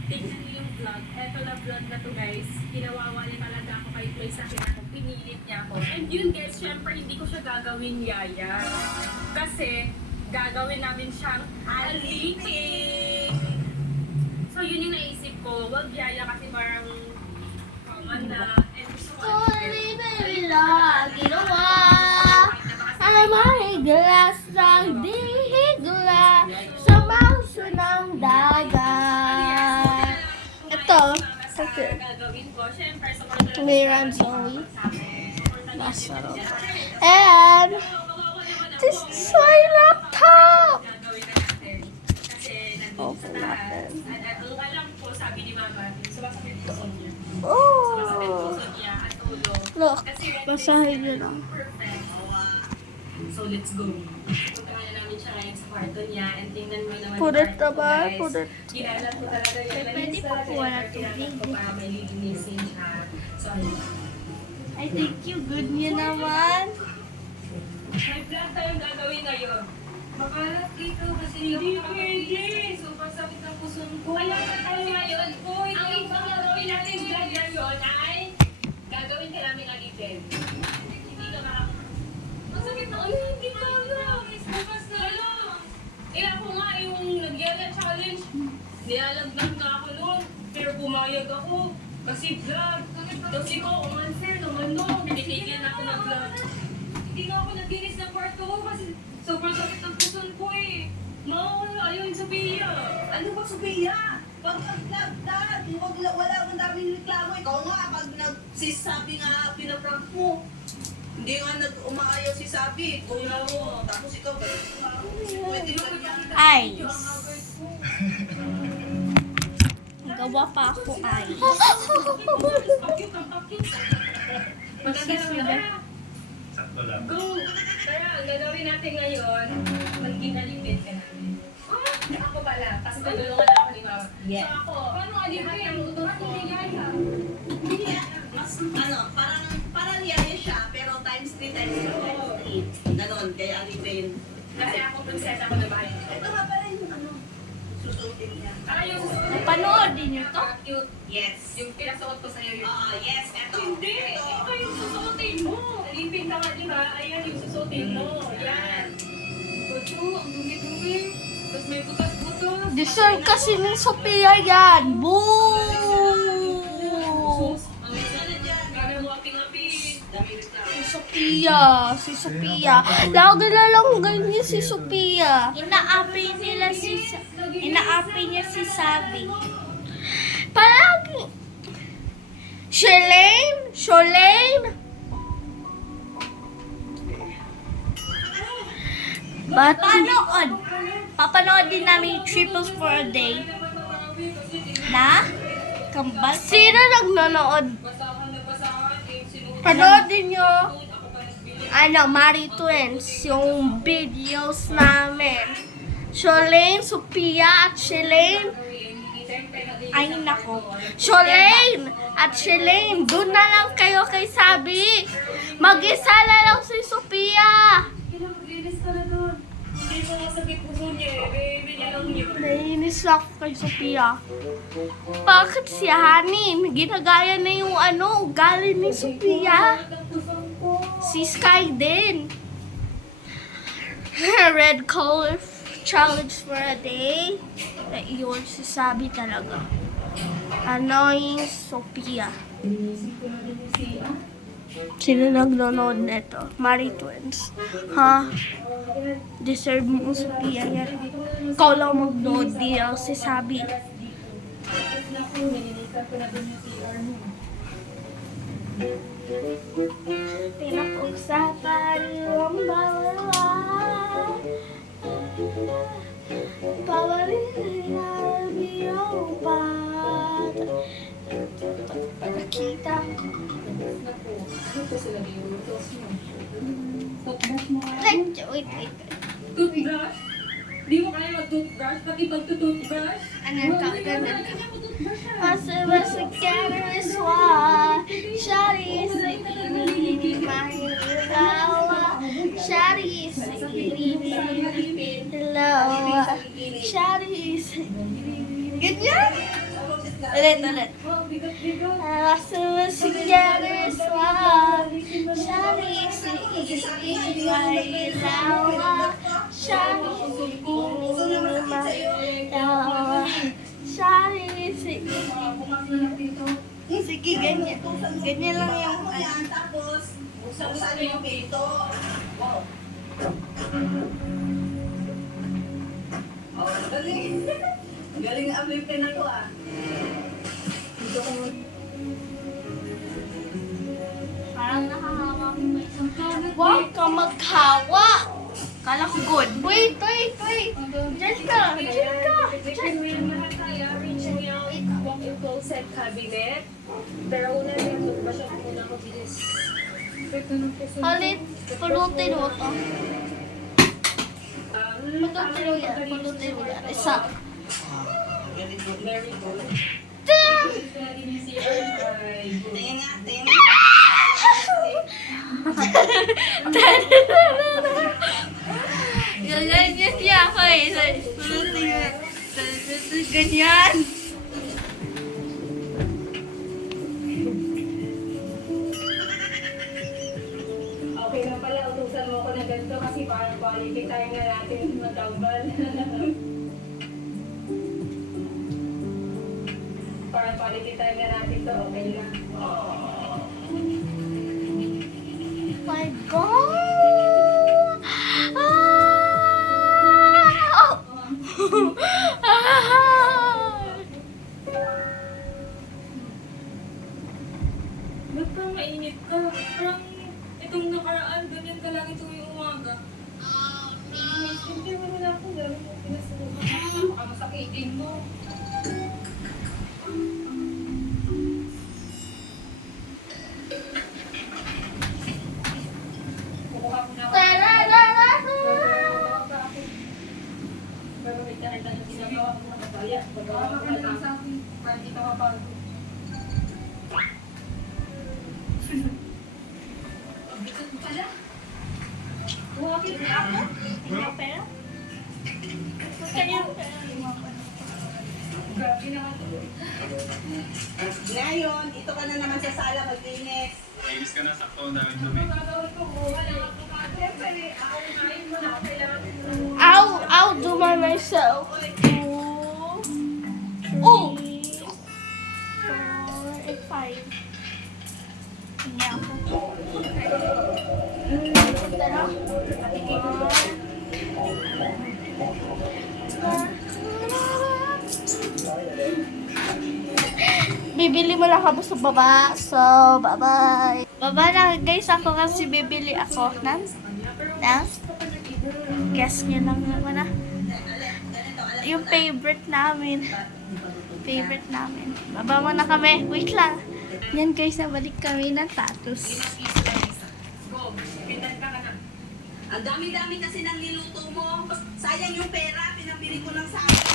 Tingnan niyo yung vlog. Eto na vlog na to guys. Ginawawa niya talaga ako kahit may sakit ako. Pinilit niya ako. And yun guys, syempre hindi ko siya gagawin yaya. Kasi gagawin namin siyang alipin. So yun yung naisip ko. Wag yaya kasi parang common na. And gusto ko Sorry, baby, ginawa. Ay, mahigla sa dihigla sa mauso ng dagat. Ito. Okay. gagawin ko. Syempre, sa May rhymes only. Masarap. And this is my laptop. gagawin natin. Kasi nandun sa Open taas. natin. At ang alam ko, sabi ni Mama, sumasakit puso niya. Sumasakit Oh. puso niya at ulo. Look, Kasi basahin niyo lang. perfect. So let's go. Punta nga na namin siya ngayon sa kwarto niya and tingnan mo naman Put yung it kwarto ko, naman, guys. put it. Ginala ko talaga yun. Pwede Nalinis pa talaga po yung wala kwarto tubig. ko para may lilinisin siya. So ayun. I think you good niyo naman. May vlog tayong gagawin ngayon. Makalat dito kasi hindi pwede. Super sakit ang puso ko. Kaya nga tayo ngayon. Ang ibang gagawin natin vlog ngayon ay gagawin ka namin agad. Hindi ka makakita. Masakit na ulo, hindi ko alam. Bukas na lang. Eh ako nga yung nagyala challenge. Nilalagnan ka ako noon. Pero pumayag ako. Kasi vlog. Kasi ko, umanswer naman no. Pinitigil na ako ng vlog. Hindi na ako naginis ng kwarto ko kasi sobrang sakit ang puson ko eh. Ayaw yung Sophia. Ano ba, Sophia? Pag nag-vlog, wala akong daming reklamo. Ikaw nga, pag nagsisabi nga, pinaprank mo. Hindi nga umaayaw si Sabi. Kuya mo. Tapos ikaw, pwede ka niya. Ice. Gawa pa ako ice. Magagalaw na. Sakto lang. Go! Kaya ang gagawin natin ngayon, mag-inalipid ka namin. Ako pala, kasi tutulungan ako ni Mama. Yeah. So ako, paano alipid? Ang utos ko ni Yaya. Hindi, mas, parang yaya siya, pero times 3 times 3. Ganon, kaya alipin. Kasi ako, prinsesa ako na bahay. Ito nga pala yung susutin niya. Yung susunod. Panoodin niyo to? Cute. Yes. Yung pinasuot ko sa'yo yun. Yes, eto. Hindi! Ito yung susuotin mo! Alipin ka nga, di ba? Ayan yung susuotin mo. Yan. Ito, ang dumi-dumi. Tapos may butas-butas. Deserve kasi ni Sophia yan. Boo! Ang isa na dyan. Kami mo api-api. Dami reklamo. Si Sophia. Lagi na lang ganyan si Sophia. Inaapi niya si Sabi. Palagi. Shalane. Ba't papanood din namin yung Triples for a Day. Na? Kambal. Sino nagnonood? Basahan na basahan. Panoodin nyo. Mari Twins, yung videos namin. Shalane, Sophia at Shalane. Ay, nako. Shalane at Shalane, doon na lang kayo kay Sabi. Mag-isa na lang si Sophia. Maglinis ka na doon. Hindi mo masakit puso niya eh. Baby niya lang yun. Naiinis lang ako kay Sophia. Bakit si Hanin? Ginagaya na yung ugali ni Sophia. Si Sky din. Red color challenge for a day. Iyon si Sabi talaga. Annoying Sophia. Sino nagnonood nito? Mari Twins. Ha? Deserve mo Sophia yan. Ikaw lang magnood, di lang si Sabi. Pinag-usapan yung bawal. Pawarin yung bata. Nakita Wait. Toothbrush? Di mo kaya mag-toothbrush? Pati pag-toothbrush? Ano ka? Ganun ka. Mag-toothbrush siya. Basta together is one. Shawty sa ikinig mahilawa. Shawty sa ikinig hilawa. Shawty sa ikinig. Ganyan? Ulit. Oh, bigat-bigat. Basta together is one. Shawty sa ikinig mahilawa. Shawty sa ikinig mahilawa. Shawty sa ikinig. Sige, ganyan. Ganyan lang yung Yan, tapos, buksan yung pinto. Oh. Oh, galing. Galing ang aplipin na to ah. Dito ko. Parang nakahawa ko may isang Huwag ka maghawa! Kala ko good. Wait. Diyan ka. Open mo yung lahat tayo. Reaching out. Walk-in closet cabinet. Pero una yung toothbrush ako muna ako bilis. Ito na po sa... Halit, pulutin mo to. Pulutin mo yan. Isa. Very good. Damn! Very easy. Alright. Tingin nga. Ganyan niya ako eh. Pulutin mo. Ganyan. Okay na pala, utusan mo ako na ganito kasi parang quality time na natin matambal. Parang quality time na natin to, okay lang. My God! Ba't parang mainit ka? Parang itong nakaraan, ganyan ka lang itong yung umaga. Hindi mo na ako gawin mo pinasukan. Baka masakitin mo. Kukuha ko na ako. Pero may kahit anong ginagawa ko na kabaya. Magawa ko na lang sa akin. Para di ka mabago. Bigat mo pala. Bakit na ako? Pera? Kanyang pera. Grabe naman to. Ngayon, dito ka na naman sa sala maglinis. Inis ka na, sakto ang daming dumi. Ang gagawin ko, wala ako. Siyempre, ako unahin mo na. Kailangan mo. I'll do by myself. 2, 3, 4, and 5. Hindi ako. Bibili mo lang kami sa baba. So, bye-bye. Baba na guys ako kasi bibili ako ng guess nyo lang naman ah. Yung favorite namin. Baba mo na kami. Wait lang. Yan guys, nabalik kami ng tatus. Go, pindan ka na. Ang dami-dami kasi ng niluto mo. Sayang yung pera, pinabili ko lang sa akin.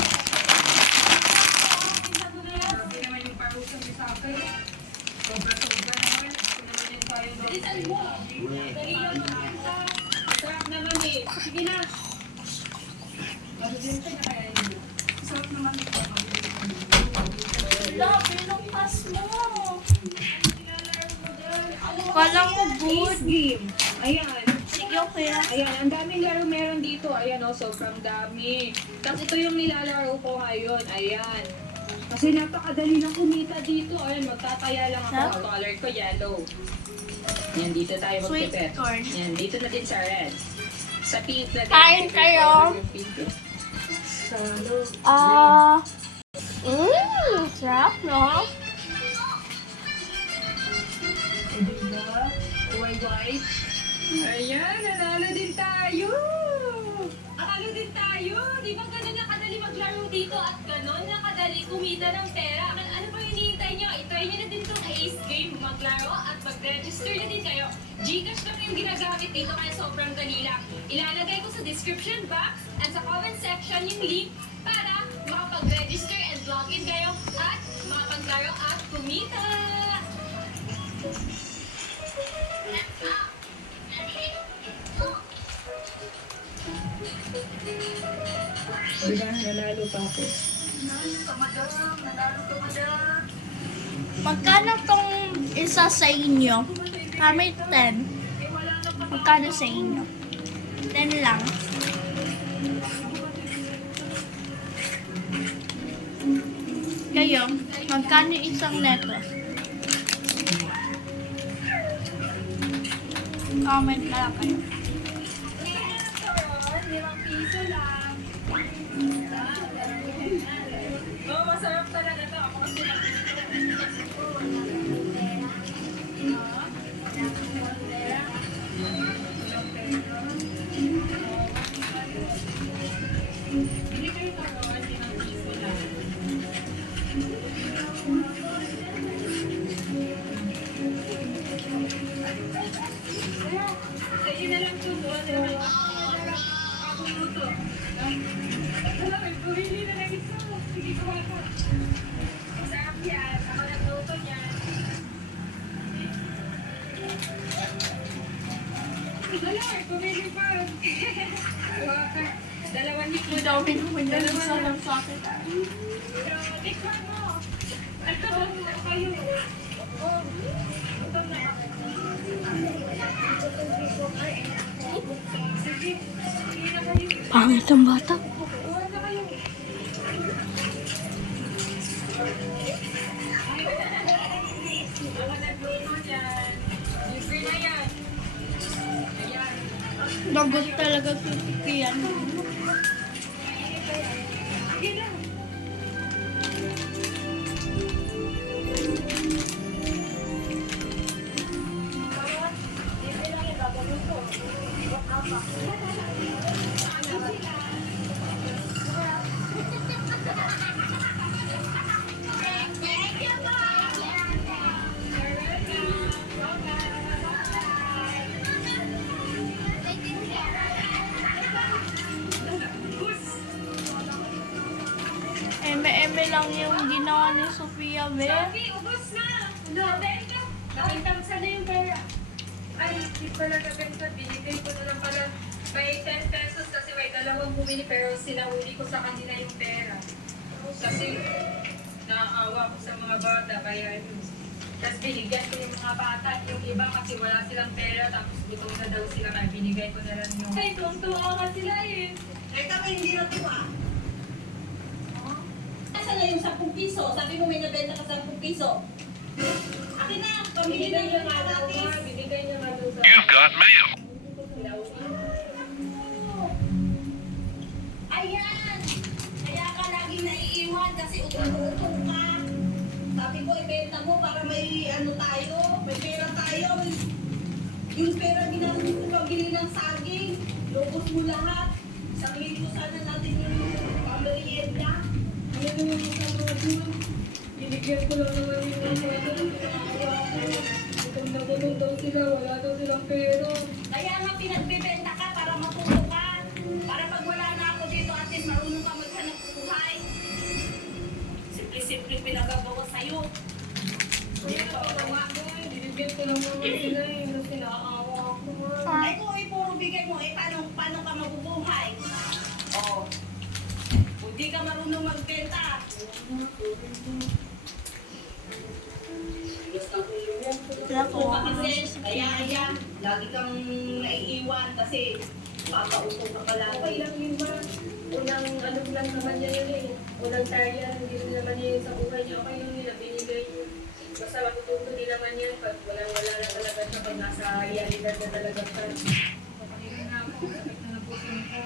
Grabe naman yung parusan sa akin. Sobra-sobra naman. Ako naman yung sayang daw. Bilisan mo. Dali lang makakita. Sarap naman eh. Sige na. Mabibenta na kaya yun. Sarap naman ito. Wala, pinungkas mo. Kala ko good. Game. Ayan. Sige, okay lang. Ayan, ang daming laro meron dito. Ayan, oh, sobrang dami. Tapos ito yung nilalaro ko ngayon. Ayan. Kasi napakadali ng kumita dito. Ayan, magtataya lang ako. Huh? Ang color ko, yellow. Yan, dito tayo Sweet magpipet. corn. Yan, dito na din sa red. Sa pink na din. Kain kayo. Salo. Sarap, no? Diba? White. Ayan, nanalo din tayo. Nanalo din tayo. Di ba ganun nakadali maglaro dito at ganun nakadali kumita ng pera? Ano pa hinihintay nyo? I-try nyo na din itong Ace Game. Maglaro at mag-register na din kayo. Gcash lang yung ginagamit dito kaya sobrang dali lang. Ilalagay ko sa description box at sa comment section yung link para makapag-register and login kayo at makapaglaro at kumita! Diba? Nanalo pa ako. Nanalo ka, madam. Nanalo ka, madam. Magkano tong isa sa inyo? Kami 10. Magkano sa inyo? 10 lang. Kayo, magkano isang neto? Comment na lang kayo. ₱5 lang. Oh, masarap talaga to. Ako kasi sa'yo na lang to. Ako luto. Alam, may pumili na lang isa. Sige, kuha ka. Masarap yan. Ako nagluto niyan. Alam, may pumili pa. Kuha ka. 2 hit mo daw. Isa lang sa akin. Tikman mo. Ito, kayo. Oh, ito na. Sige, sige na kayo. Pangit ang bata. Kuha na kayo. Ako nagluto dyan. Libre na yan. Ayan. Lagot talaga si Kian. Sige lang. Eme-eme lang yung ginawa ni Sofia, be. Sabi, ubos na! No, benta! Nakintang sana yung pera. Ay, hindi pala nabenta. Binigay ko na lang pala. May 10 pesos kasi may dalawang bumili pero sinauli ko sa kanila yung pera. Kasi naaawa ko sa mga bata kaya yun. Tapos binigyan ko yung mga bata. Yung iba kasi wala silang pera tapos gutom na daw sila kaya binigay ko na lang yung... Ay, tuwang-tuwa ka sila eh. Teka, may hindi na tuwa. Asa na yung 10 piso? Sabi mo may nabenta ka 10 piso. Akin na, pamili na Binigay niya yung nga daw kalatis. nga. Binigay niya nga daw sa... You've got mail. Ayan! Kaya ka laging naiiwan kasi utong-utong ka. Sabi ko, ibenta mo para may ano tayo, may pera tayo. Yung pera ginamit ko pabili ng saging, lubos mo lahat. Isang linggo sana natin yung pamerienda. Ano naman yung mga dun? Binigyan ko lang naman yung mga dun. Pinakawa ko. Gutom na gutom daw sila. Wala daw silang pera. Kaya nga pinagbibenta ka para matuto ka. Para pag wala na ako dito, at least marunong ka maghanap buhay. Simple-simple pinagagawa sa'yo. Kaya nakakawa ko eh. Binigyan ko lang naman sila eh. Kasi nakakawa ako nga. Ay kung puro bigay mo, paano ka mabubuhay? Oo. Kung di ka marunong magbenta. Wala po. Kasi, kaya, lagi kang naiiwan kasi papautong ka pala. Okay lang yun ba? Unang ano lang naman niya yun eh. Unang tarian. Hindi rin naman niya yun sa buhay niya. Okay lang nila. Binigay niya. Basta matututo din naman yan. Pag wala na talaga siya. Pag nasa realidad na talaga siya. Papahinga na ako. Sakit na ng puso ko.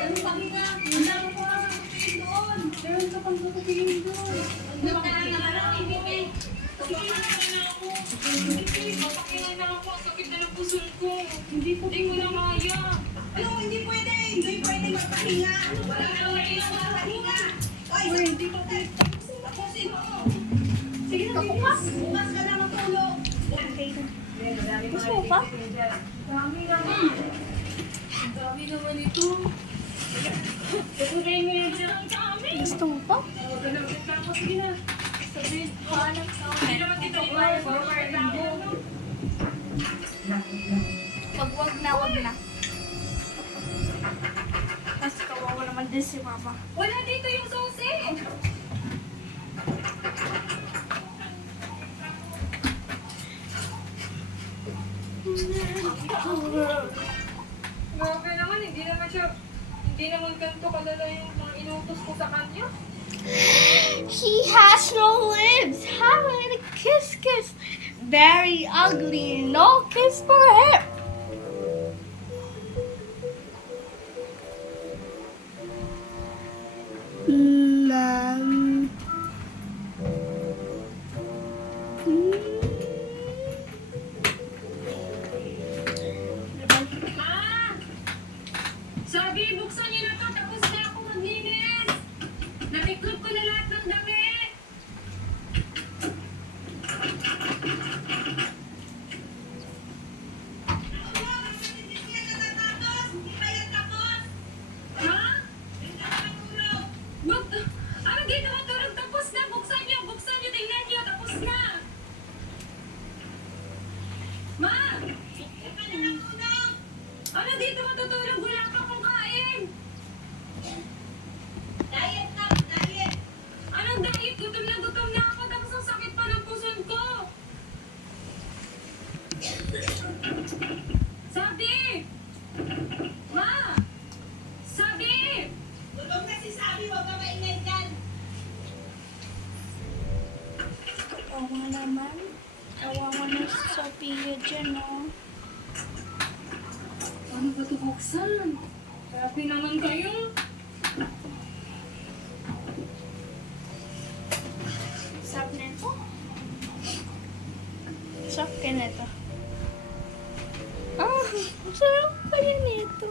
Ano pahinga? Wala mo ko ang sasabihin doon. Meron ka pang sasabihin doon. Ano ka lang naman ang ibigay? Papahinga na ako. Papahinga na ako. Sakit na ng puso ko. Hindi ko na kaya. Ano, hindi pwede. Hindi pwede magpahinga. Wala ka lang magpahinga. Oy, hindi pa tayo. Tapusin mo. Sige na, bukas. Bukas ka na matulog. Kaden. Ayan, madami mga Gusto mo pa? bibili dyan. Dami naman. Ang dami naman ito. Sabihin mo yun siya ang kami. Gusto mo pa? Dalawit ka ako. Sige na. Sabihin, paalam sa akin. Hindi naman kita ibayad. Forward ako. Pag wag na. Mas kawawa naman din si mama. Wala dito yung susi. Grabe naman, hindi naman ganito kalala yung mga inutos ko sa kanya. He has no lips. How many kiss? Very ugly. No kiss for him. Ma! Sabi, buksan niyo na to. Tapos na ako maglinis. Natiklop ko na lahat ng damit. Ha? Ano dito matulog? Tapos na. Buksan niyo. Tingnan niyo. Tapos na. Ma! Ano dito matutulog? Wala pa akong kain. Diet. Anong diet? Gutom na ako. Tapos ang sakit pa ng puson ko. Sabi! Ma! Sabi! Tulog na si Sabi, huwag ka maingay dyan. Kawawa naman. Kawawa na si Sophia dyan, oh. Ano ba ito buksan? Grabe naman kayo. Sarap nito. Sarap ka nito. Masarap kaya nito.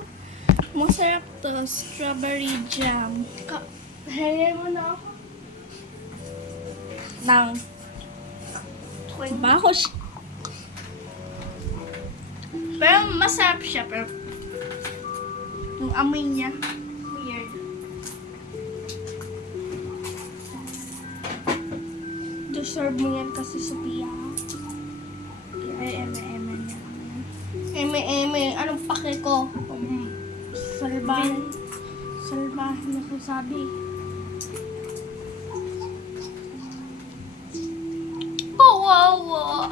Masarap to. Strawberry jam. Hayay mo na ako. Nang. Baho siya. Pero masarap siya. Pero yung amoy niya. Weird. Deserve mo yan kasi, Sophia. Ay, eme niya. Eme. Anong pake ko? Salbahin na sasabi. Kawawa!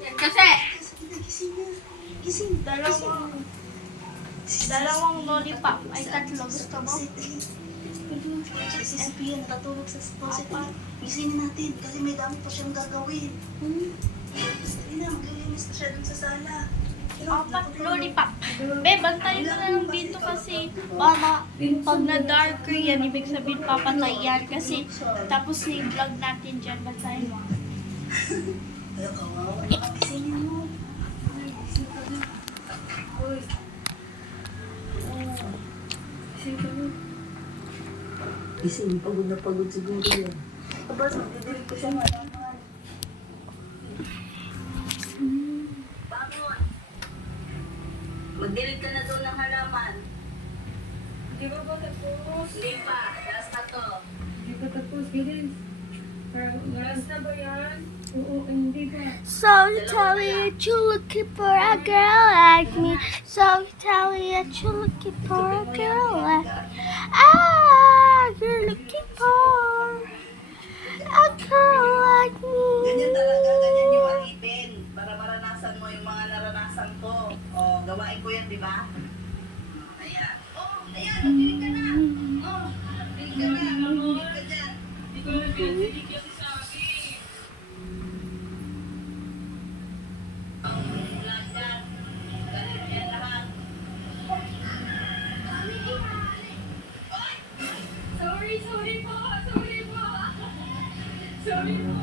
Yan kasi! Gising. Dalawang lollipop. Ay, tatlo. Gusto mo? Si Sophia nakatulog sa closet. Gisingin natin kasi may dami pa siyang gagawin. Hindi na, maglilinis pa siya dun sa sala. Apat lollipop. Be, bantayin mo na lang dito kasi baka pag na-darker yan, ibig sabihin papatay yan. Kasi tapos na yung vlog natin dyan, bantayin mo. Pero kawawa naman, gisingin mo. Gising, pagod na pagod siguro yan. Aba, magdidilig ko siya malaman. Bangon! Magdilig ka na doon ng halaman. Di ba ba tapos? Hindi pa, last na to. Di ba tapos? Ganyan. Maras na ba yan? Oo, hindi ba? So you tell me that you're looking for a girl like me. So you tell me that you're looking for a girl like you're looking for a girl like Ganyan talaga, ganyan yung me. alipin. Para maranasan mo yung mga naranasan ko. O, gawain ko yan, di ba? Ayan. Oh, ayan, magdilig ka na. Oh, magdilig ka na. Magdilig ka dyan. Hindi ko na pinasilig yung sabi. Lahat yan. Galit yan lahat. Sorry po. Sorry po.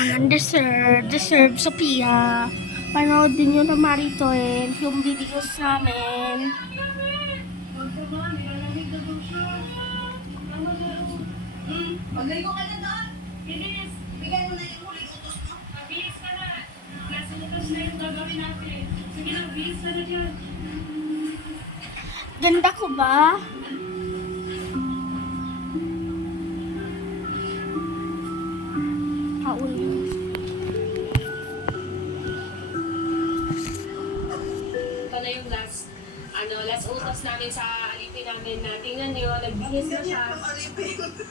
Yan, deserve, Sophia. Panood din nyo na Maritoel, yung videos namin. Magligo ka na doon. Bigay mo na yung huli utos mo. Mabilis ka na. Nasa utos na yung gagawin natin. Sige na, bilis ka na dyan. Ganda ko ba? Haul. Ito na yung last utos namin sa alipin namin na tingnan nyo, nagbihis na siya.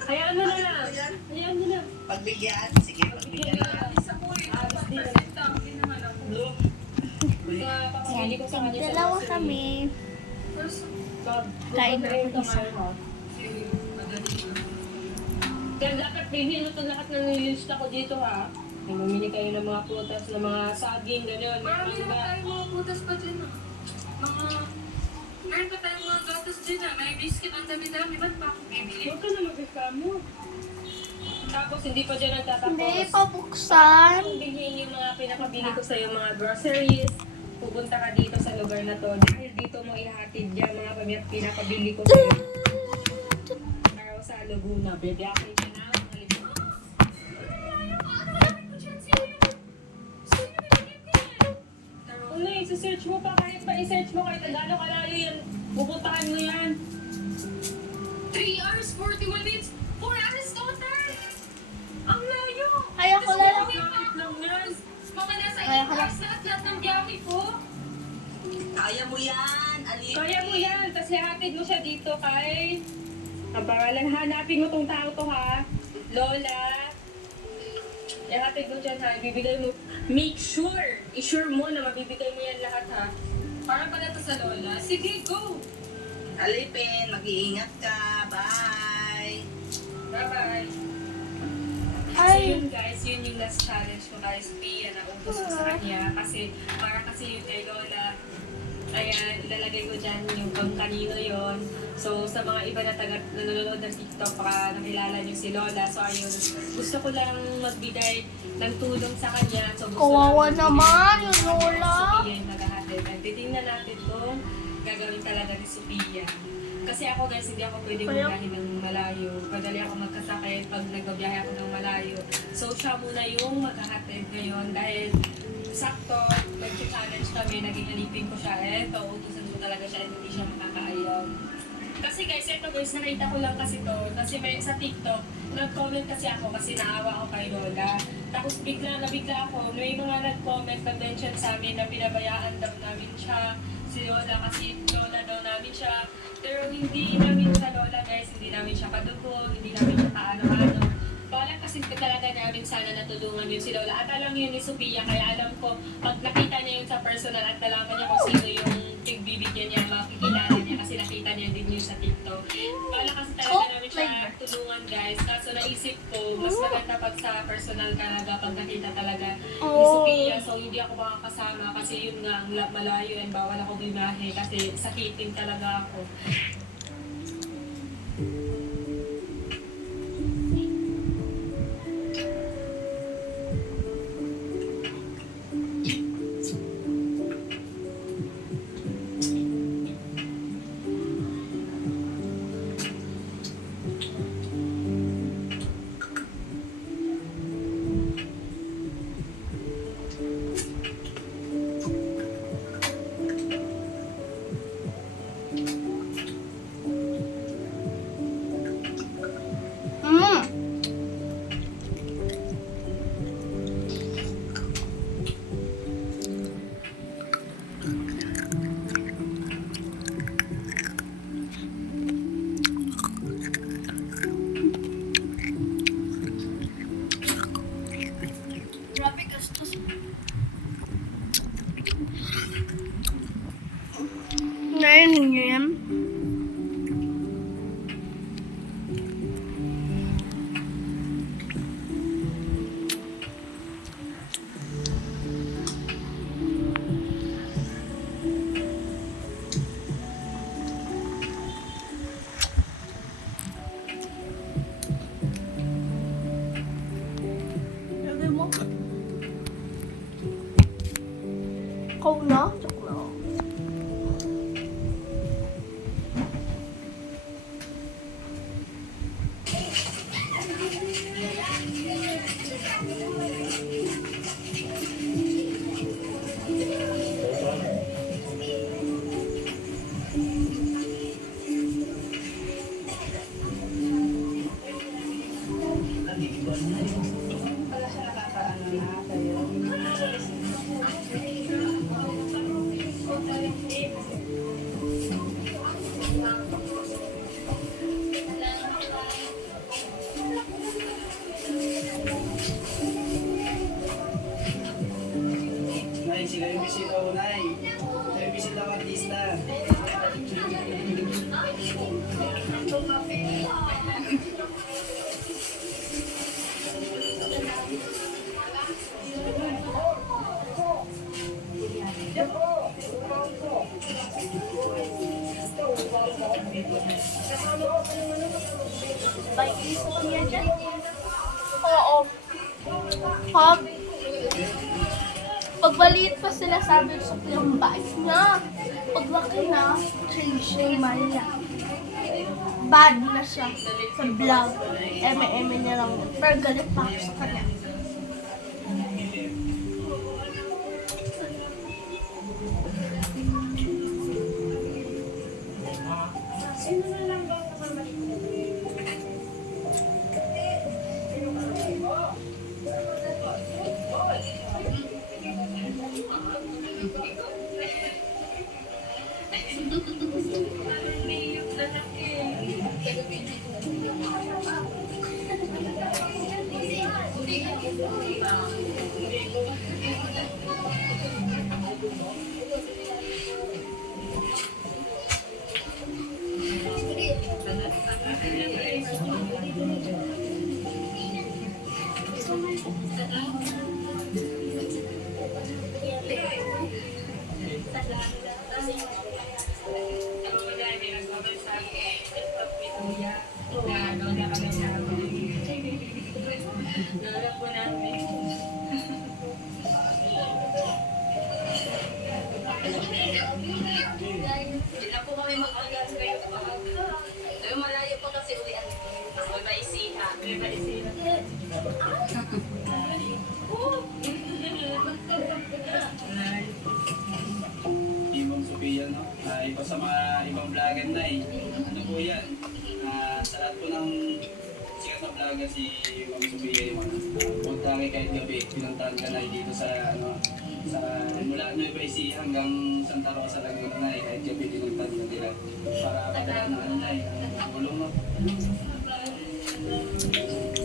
Hayaan mo na lang. Hayaan mo na. Pagbigyan? Sige, pagbigyan na. Alas din na. Kaya papamili ko sa kanya sa Dalawa grocery. kami. Kain na ako isa. Kaya dapat bilhin mo ito lahat ng nililista ko dito ha. May mamili kayo ng mga prutas, ng mga saging, gano'n. Marami naman tayong mga putas pa dyan ah. Meron pa tayong mga gatas dyan ah. May biscuit ang dami-dami. Ba't pa ako bibili? Huwag ka na mag-reklamo. Tapos hindi pa dyan nagtatapos. Hindi pa buksan. Kung bilhin yung mga pinakabili ko sa'yo, mga groceries, pupunta ka dito sa lugar na to. Dahil dito mo ihatid yan, mga pinakabili ko sa'yo. Araw sa Laguna, bebe. Okay ka na? Ano i-search mo pa, kahit pa i-search mo, kahit gano'n kalayo yan, pupuntahan mo yan. 3 hours, 41 minutes, 4 hours total! Ang layo! Kaya ko lang. Lapit lang yan. Mga nasa Kaya 8 ko lang. hours na lahat ng biyahe ko. Kaya mo yan, Alipin. Kaya mo yan, tapos ihatid mo siya dito kay... Ang pangalan, hanapin mo tong tao to ha. Lola. Ihatid mo dyan ha, ibibigay mo. Make sure, i-sure mo na mabibigay mo yan lahat ha. Para pala to sa lola. Sige, go! Alipin, mag-iingat ka. Bye! Bye-bye. So Ay. yun guys, yun yung last challenge ko kay Sophia na ubos ko sa kanya. Kasi, para kasi yun kay Lola. Ayan, ilalagay ko dyan yung kung kanino yon. So, sa mga iba na nanonood ng TikTok, baka nakilala niyo si Lola. So, ayun, gusto ko lang magbigay ng tulong sa kanya. So, gusto Kawawa lang naman yung Si Lola. Sophia yung naghahatid. And titingnan natin kung gagawin talaga ni Sophia. Kasi ako guys, hindi ako pwede bumiyahe ng malayo. Madali ako magkasakit pag nagbabiyahe ako ng malayo. So, siya muna yung maghahatid ngayon dahil sakto, nag-challenge kami, naging alipin ko siya. Eto, utusan ko talaga siya, hindi siya makakaayaw. Kasi guys, eto guys, nakita ko lang kasi to. Kasi may sa TikTok, nag-comment kasi ako kasi naawa ako kay Lola. Tapos nabigla ako, may mga nag-comment, nag-mention sa amin na pinabayaan daw namin siya, si Lola, kasi Lola daw namin siya. Pero hindi namin siya Lola guys, hindi namin siya kadugo, hindi namin siya kaano-ano. Balak kasi talaga namin sana natulungan yun si Lola. At alam yun ni Sophia, kaya alam ko, pag nakita niya yun sa personal at nalaman niya kung sino yung bibigyan niya, makikilala niya kasi nakita niya din yun sa TikTok. Balak kasi talaga namin siya tulungan guys. Kaso naisip ko, mas maganda pag sa personal talaga, pag nakita talaga ni Sophia. So hindi ako makakasama kasi yun nga, ang malayo and bawal ako bimahe kasi sakitin talaga ako. Ikaw na? Joke lang. Nay, sila yung bisita ko, Nay. Sila yung bisita ko, artista. Oo. Pag maliit pa sila, sabi ko yung bait niya. Pag laki na, change na yung mind niya. Bad na siya sa vlog. Eme-eme niya lang. Pero galit pa ako sa kanya. Hindi na po kami mag-algan sa kayo. Ay, malayo pa kasi uwian. May baisihan. May baisihan. Ibang Sophia, no? Iba sa mga ibang vlogger na eh. Ano po yan? Sa lahat po ng sikat na vlogger si Ma'am Sophia yung punta kay kahit gabi, pinuntahan ka na dito sa ano, sa mula Nueva Ecija hanggang Santa Rosa Laguna na eh, kahit gabi pinuntahan ka nila para padala ng ano na eh, tulong mo. Thank you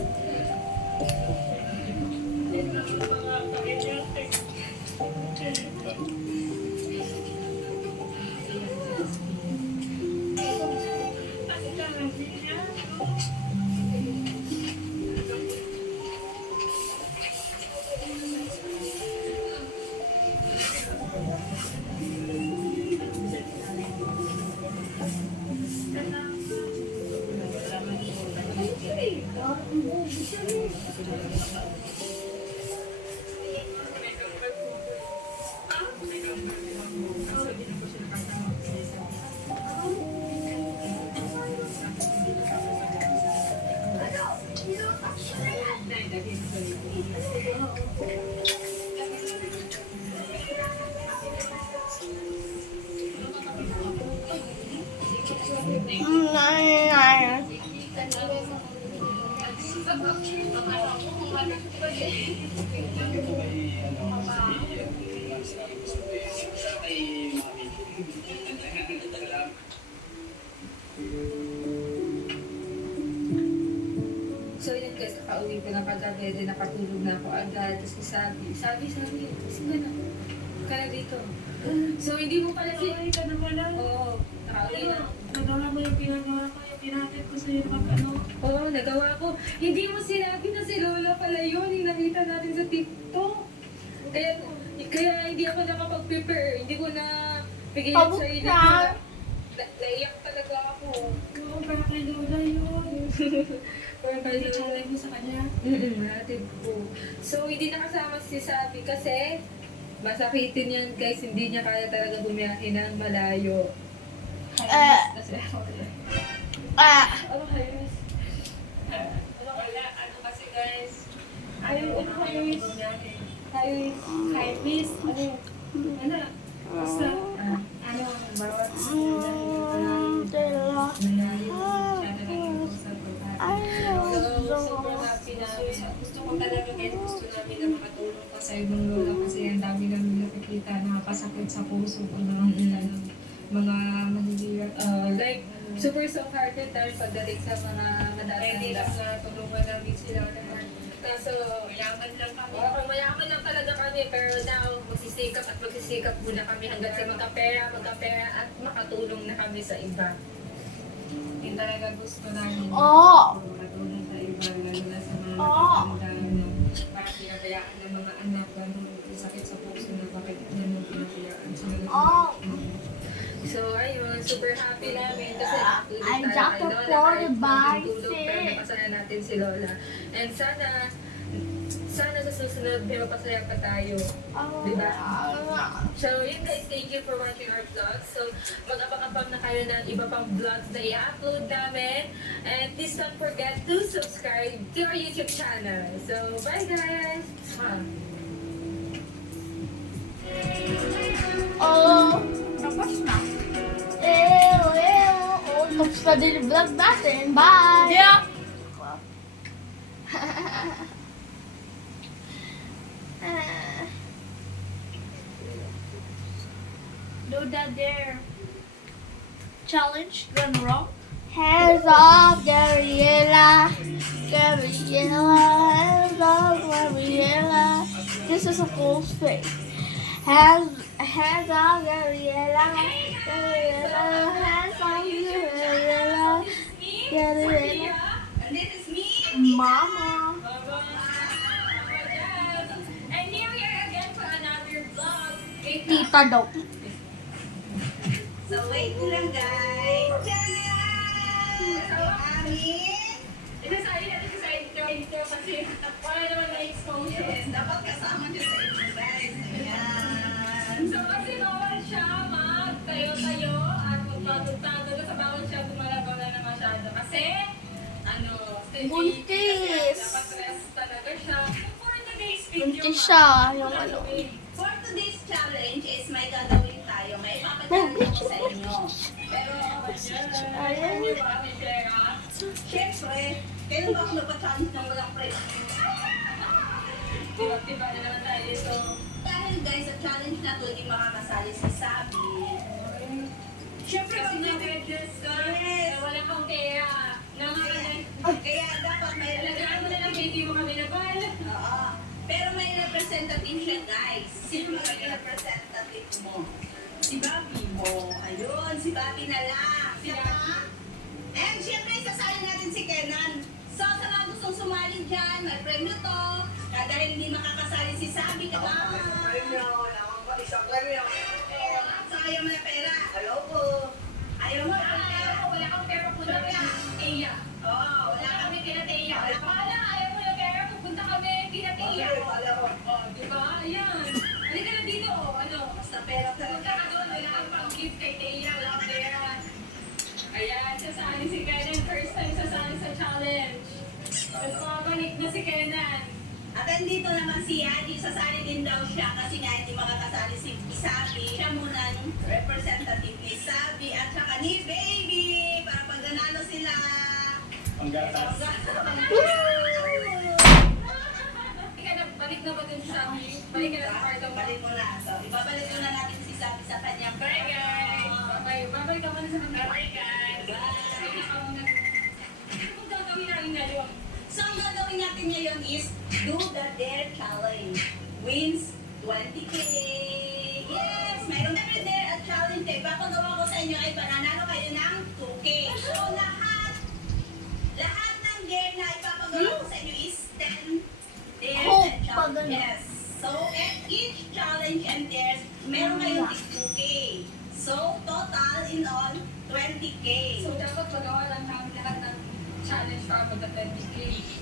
po kay ano, Sophia. Salamat po sa kay Mami. Salamat. So yun guys, nakauwi ko na kagabi, then nakatulog na ako agad. Tapos sabi, kasi ka na dito. So hindi mo pala Ay, ka na pala. Oo, nakauwi na. Nagawa mo yung pinagawa ko, yung pinatid ko sa'yo pag ano. Oo, nagawa ko. Hindi mo sinabi na si Lola pala yun, yung nakita natin sa TikTok. Kaya hindi ako nakapag-prepare. Hindi ko na pigilan Pabuk sa inyo. na. Naiyak talaga ako. Oo, para kay Lola yun. Pero Pwede challenge mo sa kanya. Relative ko. So, hindi nakasama si Sabi kasi masakitin yan guys, hindi niya kaya talaga bumiyahe ng malayo. Kasi ano kayo? Wala, ano kasi guys? Ano kayo? Kayo miss? Ano? Basta, ano, bawat sobrang happy namin. Gusto ko talaga kahit gusto namin na makatulong pa sa ibang lola kasi ang dami namin nakikita nakakasakit sa puso ko na nakikita ng mga mahihirap. Like, super soft-hearted dahil pagdating sa mga madadahirap na tulungan namin sila lahat. Kaso, mayaman lang kami. Oo, mayaman lang talaga kami, pero now, magsisikap muna kami hanggang sa magkapera at makatulong na kami sa iba. Yun talaga gusto namin. Makatulong sa iba, lalo na sa mga matanda na parang pinabayaan ng mga anak, ganun, sakit sa puso na bakit ganun pinabayaan sila. So, ayun, super happy namin kasi I'm Dr. Florida tulong pero napasaya natin si Lola. And sana sa susunod, may mapasaya pa tayo. Diba? So, yun guys, thank you for watching our vlog. So, mag-abang-abang na kayo ng iba pang vlogs na i-upload namin. And please don't forget to subscribe to our YouTube channel. So, bye guys! Tapos na. Tapos na din yung vlog natin. Bye! Yeah! Do that there. Challenge gone wrong. Hands off, Gabriela. Gabriela, hands off, Gabriela. This is a full face. Hands off, Gabriela. Gabriela, hands off, Gabriela. Gabriela. And this is me. Mama. And here we are again for another vlog. Tita daw. So wait lang guys. Amin. Isasahin natin sa side ito kasi wala naman na-exposure. Yes, dapat kasama niyo sa inyo guys. Ayan. So kasi bawal siya magtayo-tayo at magpatugtado sa bawal siya gumalaw-galaw na masyado. Kasi, Buntis. dapat rest talaga siya. For today's video, Buntis siya. Yung ano. For today's challenge is may gagawin tayo. May ipapachallenge ko sa inyo. Pero, Ayan. syempre, kailan ba ako nagpa-challenge ng walang press? Tiba-tiba na naman tayo. So, Dahil guys, sa challenge na to, hindi makakasali si Sabi. Syempre, kasi kasi na-reduce ka. Yes. Wala kang kaya. kaya dapat may Alagaan mo na lang baby mo kami na bal. Oo. Pero may representative siya, guys. Sino magiging representative mo? Si Bobby mo. Ayun, si Bobby na lang. Diba? And syempre, sasali natin si Kenan. So, sa mga gustong sumali dyan, may premyo to. Dahil hindi makakasali si Sabi, diba? Isang premyo. So, ayaw mo na pera. Ayaw ko. Ayaw mo. Wala kang pera punta kaya. Eya. Oo, Wala kami kinateya. Wala, ayaw mo yung pera pupunta kami kinateya. Oh, di ba? Ayan. Halika na dito. Ano? Basta pera Punta talaga. ka doon. Wala kang pang-gift kay Teya. Wala kang pera. Ayan, sasali si Kenan. First time sasali sa challenge. Nagpapalik na si Kenan. At andito naman si Adi, sasali din daw siya kasi nga hindi makakasali si Sabi. Siya muna ang representative ni Sabi at saka ni Baby para pag nanalo sila. Ang gatas. Balik na ba dun sa Sabi? Balik ka na sa part of Balik mo na. So, ibabalik mo na natin si Sabi sa kanyang Bye guys! Bye! Bye ka muna sa kanya. Bye guys! Bye! Anong gagawin natin ngayon? So, ang gagawin natin ngayon is Do the Dare Challenge. Wins 20K! Yes! Mayroon kami Dare at Challenge. Ipapagawa ko sa inyo ay pananalo kayo ng 2K. So, lahat ng dare na ipapagawa ko sa inyo is 10 dares and challenge. Yes. So, at each challenge and dares, meron kayong 2K. So, total in all, 20K. So, dapat magawa lang namin lahat ng challenge para magka-20K.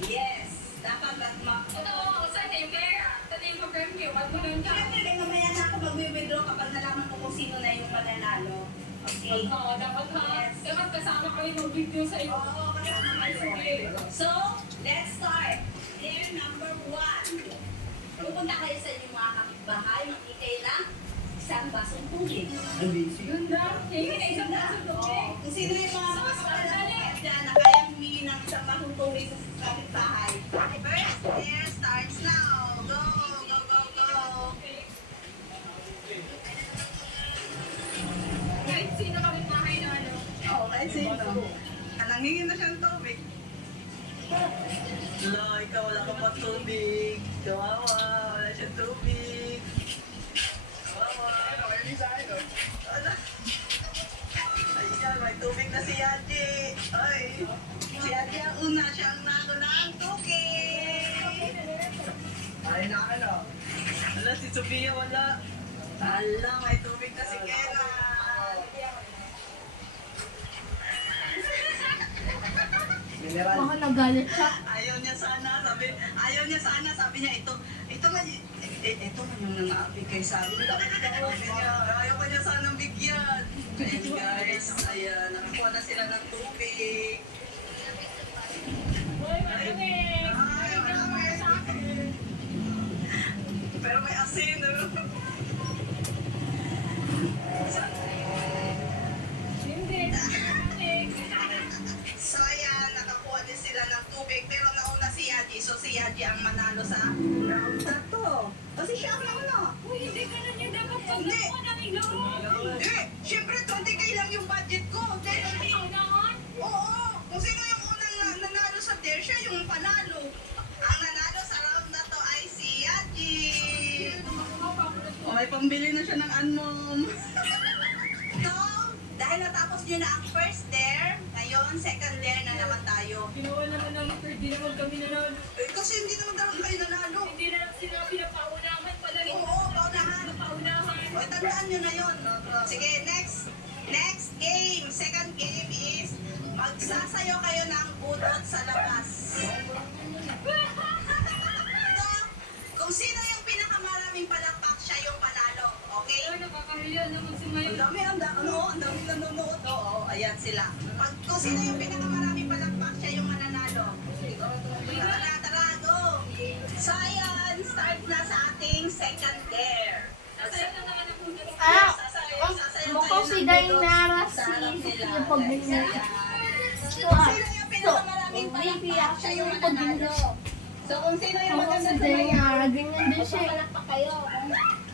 Yes. Dapat Ito, saan yung pera? Saan yung mag-review? Wag mo nang Siyempre, mamaya na mag-withdraw kapag nalaman mo kung sino na yung mananalo. Okay? Oo, dapat dapat kasama kayo ng video sa iyo. Oo, kasama kayo. So, let's start. Layer number 1. Pupunta kayo sa inyong mga kapitbahay, makikay lang isang basong tubig. Ganda. Hingi na isang baso tubig. Kung sino yung mga kapitbahay dyan na kayang humingi ng isang basong tubig sa kapitbahay. First layer starts now. Go, go, go, go. Kahit sino kami bahay na ano. Oo, kahit sino. Nanangingin na siyang tubig. Lo, ikaw wala ka pa tubig. Kawawa, wala siyang tubig. Kawawa. Wala. Ayan, may tubig na si Yadi. Ay, si Yadi ang una, siya ang nago ng tubig. Ay, nakala. Wala, si Sophia wala. Ala, may tubig na si Kena. Baka nagalit siya. Ayaw niya sana, sabi niya, ito man yung nangaapi kay sabi niya, ayaw pa niya sanang bigyan. Ayan guys, ayan, nakakuha na sila ng tubig. Ay, marami. Pero may asin. So ayan, nakakuha din sila ng tubig, pero nauna si Yaji. So si Yaji ang manalo sa round na to. Kasi siya ang nauna. Uy, hindi ka na niya dapat pag Hindi. nakuha namin lahat. Syempre 20k lang yung budget ko. Oo, kung sino yung unang nanalo sa dare, siya yung panalo. Ang nanalo sa round na to ay si Yaji. May pambili na siya ng anmom. So, dahil natapos niyo na ang first dare, ngayon second dare na naman tayo. Ginawa naman namin, pero di naman kami nanalo. Kasi hindi naman dapat kayo nanalo. Hindi na lang sila pinapaunahan pala. Oo, paunahan. Paunahan. O, tandaan nyo na yun. Sige, next game. Second game is magsasayaw kayo ng budot sa labas. So, kung sino yung pinakamaraming palakpak, siya yung panalo. Okay? Ay, nakakahiya naman si Mayo. Ang dami nanonood. Oo, ayan sila. Kung sino yung pinakamaraming palakpak, siya yung mananalo. Tara, go! So, ayan, start na sa ating second dare. Sasayaw na naman ang puno. Mukhang si Dainara si Sophia Pagbinyo. Sino yung pinakamaraming palakpak, siya yung mananalo. So, kung sino yung Mukhang si maganda Dainara, ganyan din siya. palakpak kayo.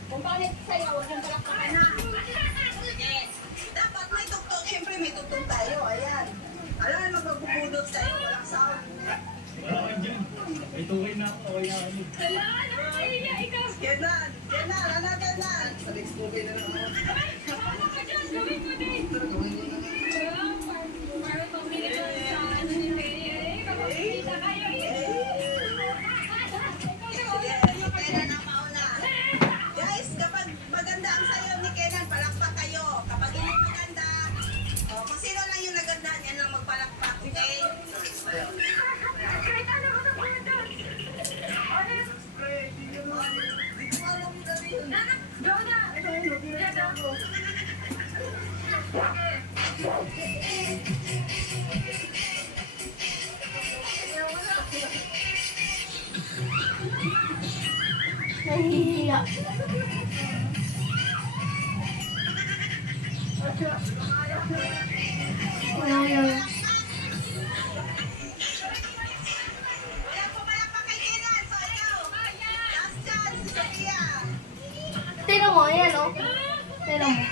Kung bakit sa'yo, huwag yung palakpakan na. Yes. Dapat may tugtog. Siyempre may tugtog tayo. Ayan. Alam, magbubudot tayo. Walang sound. Wala ka dyan. May tuloy na ako. Okay na kami. Wala, nakakahiya ikaw. Kenan, ano, Kenan? Sa next movie na naman. Tama ka dyan, gawin mo din. Para pamili ko sa ano ni Mayo. Kapagpilita kayo. Kenan ang mauna. Guys, kapag maganda ang sayo ni Kenan, palakpak kayo. Kapag hindi maganda, kung sino lang yung naganda, yan lang magpalakpak, okay? Kahit ano ko na po ito. Go na! Yan ako. Nahihiya. Wala yan. Wala po palakpak kay Kenan, so ikaw. Last chance, Sophia. Tignan mo, ayan o. Tignan mo.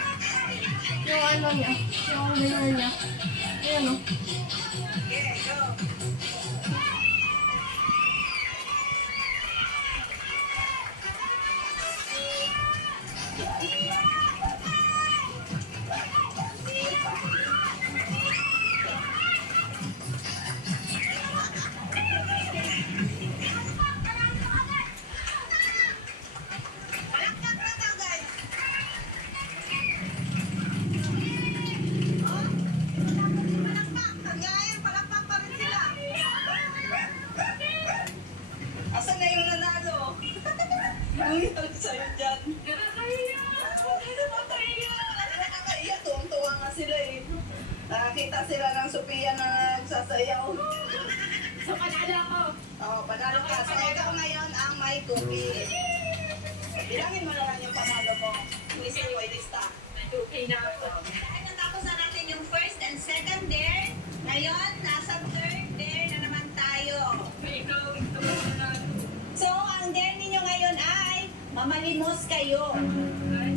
Yung ano niya. Yung ganyan niya. Ayan o. Okay, go. Palakpak na daw, guys. Palakpak. Hanggang ngayon, palakpak pa rin sila. nakita sila ng Sophia na nagsasayaw. So, panalo ako. Oo, panalo ka. So, ikaw ngayon ang may cookie. Bilangin mo na lang yung panalo mo. Lista ko, lista. Okay na ako. Dahil natapos na natin yung first and second dare, ngayon, nasa third dare na naman tayo. Ikaw, gusto mo na. So, ang dare ninyo ngayon ay mamalimos kayo. Ay,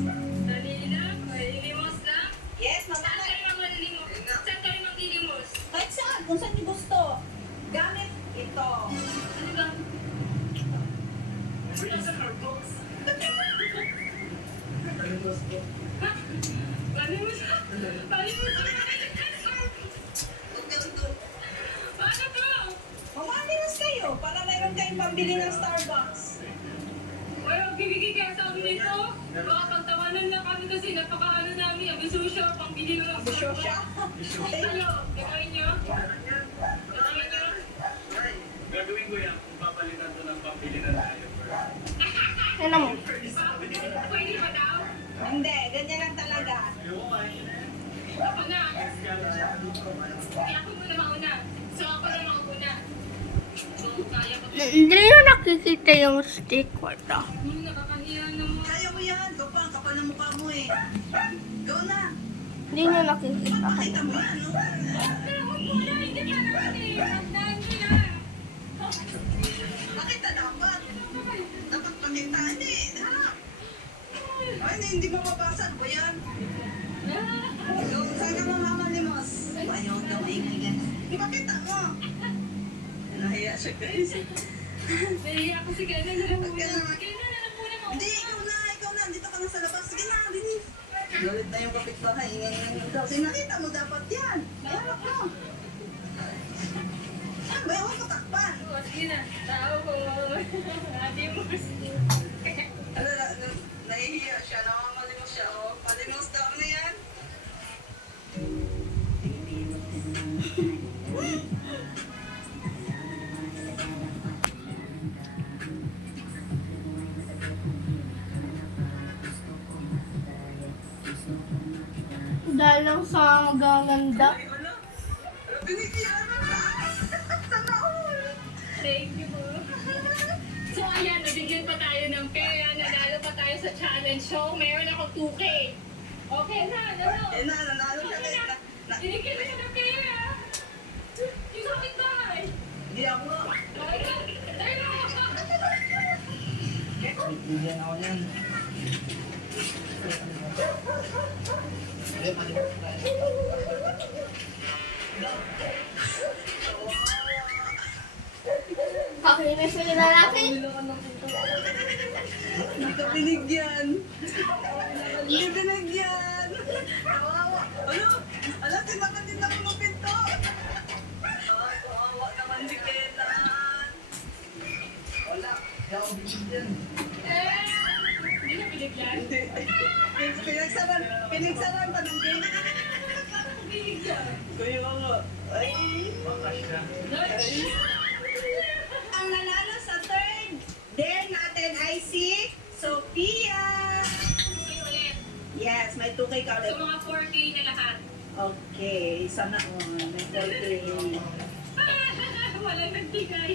dali lang. Malilimos lang. Yes, Saan kayo malilimos? Saan kayo maglilimos? Kahit saan, kung saan nyo gusto. Gamit ito. Ano ba? Sa Carbox. Palimos. Palimos. Paano to? Mamalimos kayo para mayroon kayong pambili ng Starbucks. Well, bibigay kaya sa amin ito. Baka pagtawanan lang kami kasi napakaano namin. Abisosyo, pangbili lang ng Bisyo siya. Ano? Gawin nyo? Gawin nyo? Gagawin ko yan kung papalitan to ng pambili na tayo. Ano mo? Pwede ba daw? Hindi, ganyan lang talaga. Ako na. Kaya ako muna mauna. So ako na mauna. So kaya ko. Hindi na nakikita yung stick. Wala. Nakakahiya naman. Kaya mo yan. Kapal ng mukha mo eh. Go na. Hindi na nakikita. Pakita mo yan, no? Pero huwag muna. Hindi ka naman eh. Tandaan nyo na. Pakita dapat. Dapat pakitaan eh. Harap. Ay, hindi mo mabasa. Ano ba yan? Go, saan ka mamalimos? Ayaw daw, ingay yan. Ipakita mo. Nahiya siya, guys. Nahiya ako si Kena na lang muna. Kaya naman. Kena na lang muna Hindi, ikaw na. Dito ka na sa labas. Sige na, bilis. Galit na yung kapitbahay. Ingay daw. Sinakita mo dapat yan. Harap mo. May huwag mo takpan. Oh, sige na. Tao ko. Ate mo. Nahihiya siya. Nakamalimos siya. Oh. Malimos daw na yan. Dahil lang sa magaganda. Binigyan mo na. Sana all. Thank you po. So ayan, nabigyan pa tayo ng pera, nanalo pa tayo sa challenge show. Meron ako 2K. Okay na, ano? Eh na, nanalo siya. Binigyan mo siya ng pera. Yung kapit bahay. Hindi ako. Bigyan ako yan. Kakinis na yung lalaki. Hindi ka binigyan. Hindi binigyan. Kawawa. Ano? Ano, tinakan din naman ng pinto. Ay, kawawa naman si Kenan. Wala. Hindi ako binigyan. Hindi na binigyan. Pinagsaran pa ng gate. Kuya ko. Ay. Makash na. Ang nanalo sa third dare natin ay si Sophia. Ulit. Yes, may 2K ka So ulit. mga 4K na lahat. Okay, sana all. May 4K. Walang nagbigay.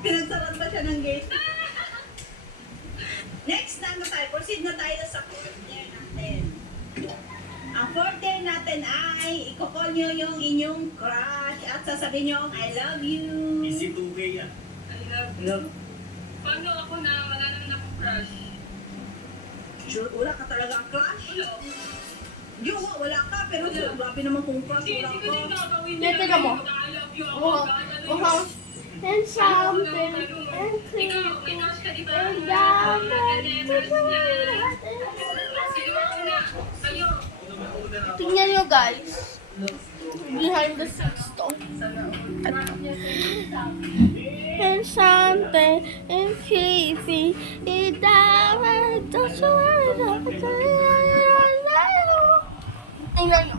Pinagsaran pa siya ng gate. Next na tayo. Proceed na tayo sa fourth dare natin. Ang fourth dare natin ay i-call nyo yung inyong crush at sasabihin nyo, I love you. Easy 2K yan. I love you. Love. Paano ako na wala naman akong crush? Sure, wala ka talaga ang crush? Wala. Di, wala ka, pero grabe naman kung crush, Hindi, wala hindi ko din ka. gagawin Hindi, tingnan mo. I love you ako. Oh, oh, and something, and Ikaw, may crush ka di ba? and Sino ang una? Kayo. Tingnan nyo guys. Behind the scenes to. And something and creepy. It died. Don't you worry. Tingnan nyo.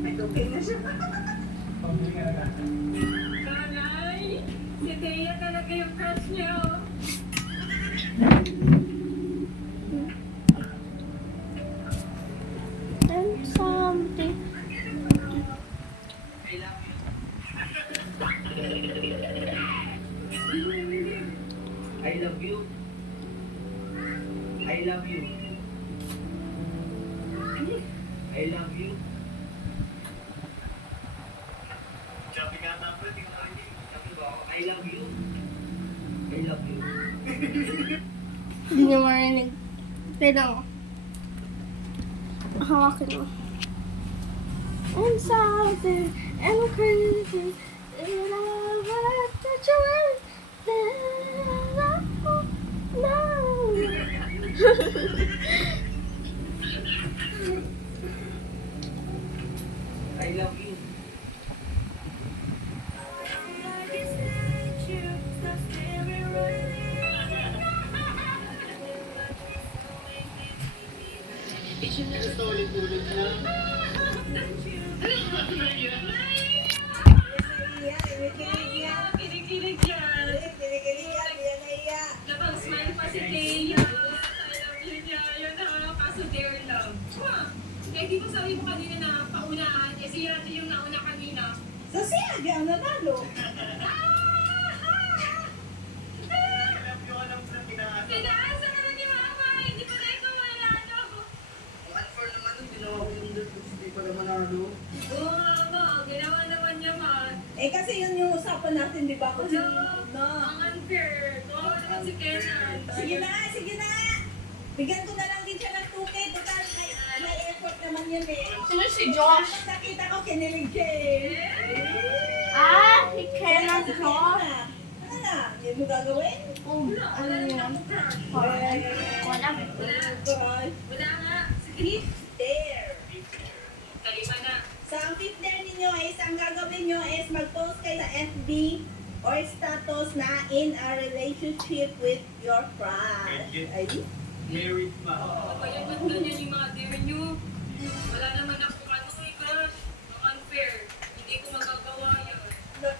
May 2K na siya. Kanay, si Thea talaga yung crush niya. Oh. And something. I love you. I love you. Sabi nga dapat, hindi ko narinig. Sabi ko ako, I love you. I love you. Hindi niya marinig. Tignan mo. Hawakin mo. And something, and crazy, and I want to join. I love you. Kinikilig yan. Napag-smile pa si Thea. I love you niya. Yun na, kaso dear love. Eh, di ba sabi mo kanina na paunahan? Eh, si Yati yung nauna kanina. Sa siya, di ang nanalo. Pinaasa ka na ni Mama. Hindi pa na ikaw manalo. Unfair naman yung ginawa ko yung hindi pa naman ako. Oo, Mama. Ginawa naman niya, Ma. Eh kasi yun yung usapan natin, di ba? Kasi Hello. Ang unfair. Kawawa naman si Kenan. Sige na, sige na. Bigyan ko na lang din siya ng 2K. Total, may effort naman yun eh. Sino si Josh? Tapos nakita ko, kinilig siya eh. Ah, si Kenan Josh. Ano na? Hindi mo gagawin? Oh, ano yun? Wala. Wala nga. Sige. There. Kalima na. So, ang fifth dare ninyo is, ang gagawin nyo is mag-post kayo sa FB or status na in a relationship with your crush. Ay, Married pa. Kaya ba't ganyan yung mga dear nyo? Wala naman ako crush. Ang unfair. Hindi ko magagawa yan.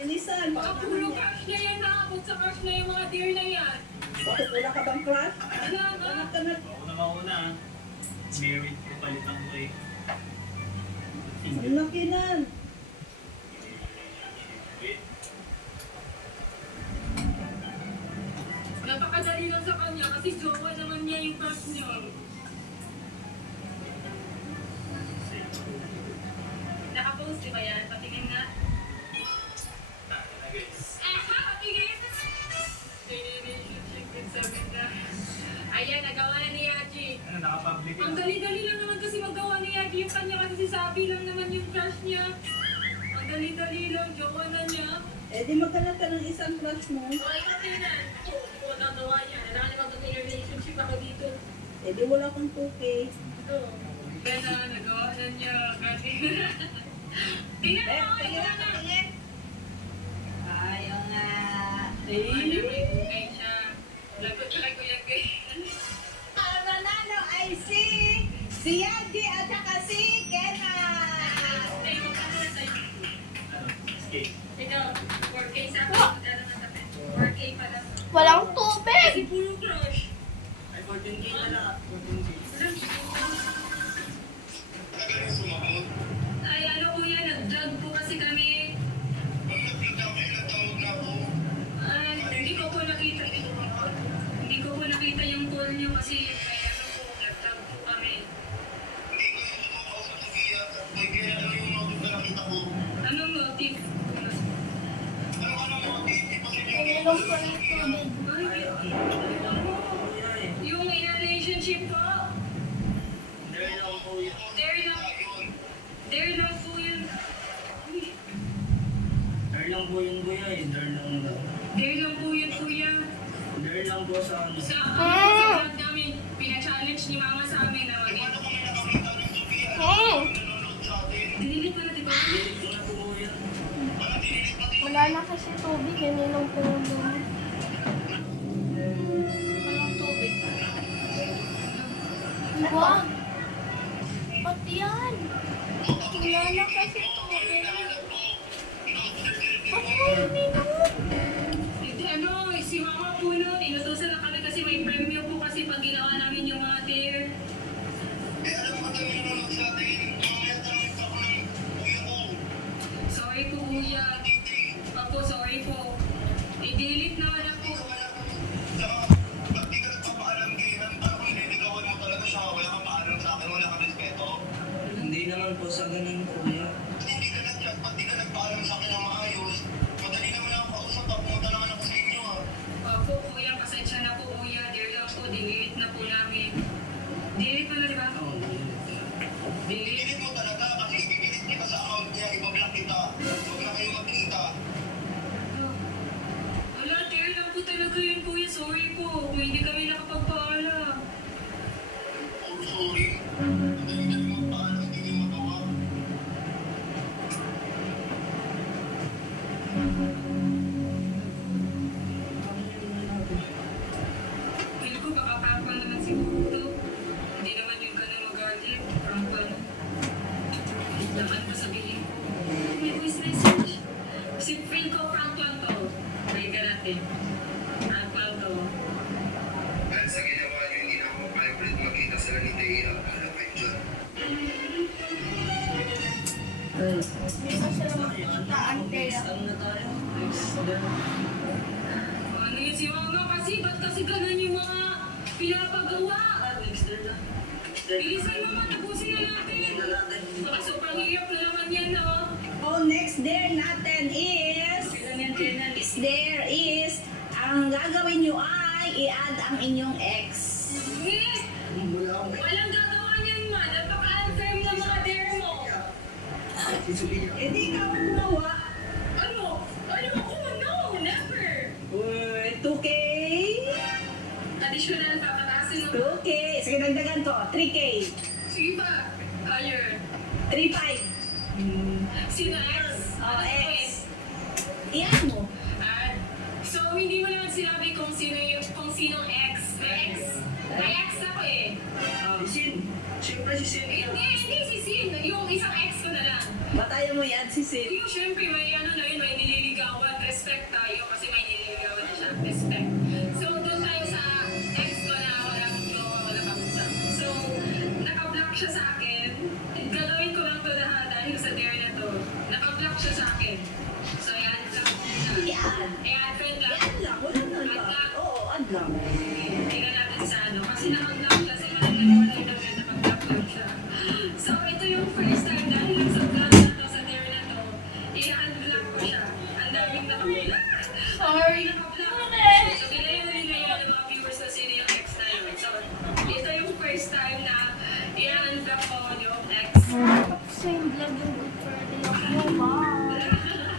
listen, Baka puro crush na yan ha. Abot sa crush na yung mga dear na yan. bakit wala ka bang crush? Wala nga. Anak ka na. Ako na mauna. Married ko, palitan ko eh. Ang Single. laki nan. Wait. Napakadali lang sa kanya kasi jowa naman niya yung crush niya. Nakapost di ba yan? Patingin nga. Tama na guys. Patingin! Relationship with Sabi na. Ayan, nagawa na ni Yaji. Ano, nakapublic Ang na. dali-dali lang naman kasi magawa ni Yaji yung kanya kasi si Sabi lang naman yung crush niya. Ang dali-dali lang, jowa na niya. Eh di magkalat ka ng isang crush mo. Okay, okay na. Oo, oo, nagawa niya. Kailangan naman kami ng relationship ako dito. Eh di wala kang 2K. Ito. Kaya na, nagawa na niya. Kasi... Tingnan mo, ikaw na. Ayaw nga. Ano, may bukay siya. Lagot ka ko yan, guys. Ang nanalo ay si Yadi at saka si Kenan. Ay, magkano na tayo? Ano, skate. Ito, 4K sa akin. Magkano na sa akin? 4K pa lang. Walang tubig. Kasi puro crush. Ay, 14K na lang. 14K. Ay, ano kuya, nag-vlog po kasi kami. Ay, hindi ko po nakita. Hindi ko po nakita yung call niyo kasi may ano po, nag-vlog po kami. Anong motive? Uminom ko ng tubig. Yung in a relationship po, there lang po yun. Dar lang po yung kuya eh. Dar lang. There lang po yun, kuya. Dar lang po sa ano. Sa vlog namin, pina-challenge ni Mama sa amin na mag-in. Dinilit mo na, di ba? Hindi ko na po kuya. Wala na kasi tubig. Ininom ko ng tubig. Walang tubig. Wag. Pati yan. Wala na kasi tubig. Ba't mo ininom? Hindi, ano, si Mama po nun, inutusan na kami kasi may premyo po kasi pag ginawa namin yung mga tier. Sorry po, kuya. Opo, sorry po. I-delete naman ako. Ano yun si Mama kasi? Ba't kasi ganun yung mga pinapagawa? Bilisan mo, tapusin na natin. Baka sobrang hirap na naman yan, no? Oh, next dare natin is, ang gagawin nyo ay i-add ang inyong ex. Eh! Walang gagawa niyan man. Napaka-unfair ng mga dare mo. Eh di ikaw ang gumawa. Ano? Ako? No, never. Uy, 2K. Additional, papatasin mo. 2K. Sige, dagdagan ko. 3K. Sige pa. Higher. 3.5. Sino ex? Oh, Ano ex. ex? Iyan mo. So, hindi mo naman sinabi kung sinong ex. May ex ako eh. Siyempre si Sin. Hindi si Sin. Yung isang ex ko na lang. Batayan mo yan si Sid. Yung syempre, may ano na yun, may nililigawan. Respect tayo kasi may nililigawan na siya. Respect. So, doon tayo sa ex ko na walang jowa, walang kausap. So, naka-block siya sa akin. Gagawin ko lang to lahat dahil sa dare na to. Naka-block siya sa akin. So, yan. Yan. Ayan, friend lang. Yan lang. Wala na lang. Oo, add lang. Tingnan natin sa ano. Kasi naka-block siya. Kasi wala yung damit, naka-block lang siya. So, ito yung first time dahil sa vlog na to, sa dare na to, i-unblock ko siya. Ang daming naka-block. Sorry. Naka-block. So, kailangan rin ngayon ng mga viewers na sino yung ex na yun. So, ito yung first time na i-unblock ko yung ex.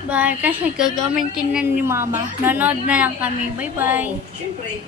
Bye, kasi gagamitin na ni Mama. Nanood na lang kami. Bye-bye. Siyempre,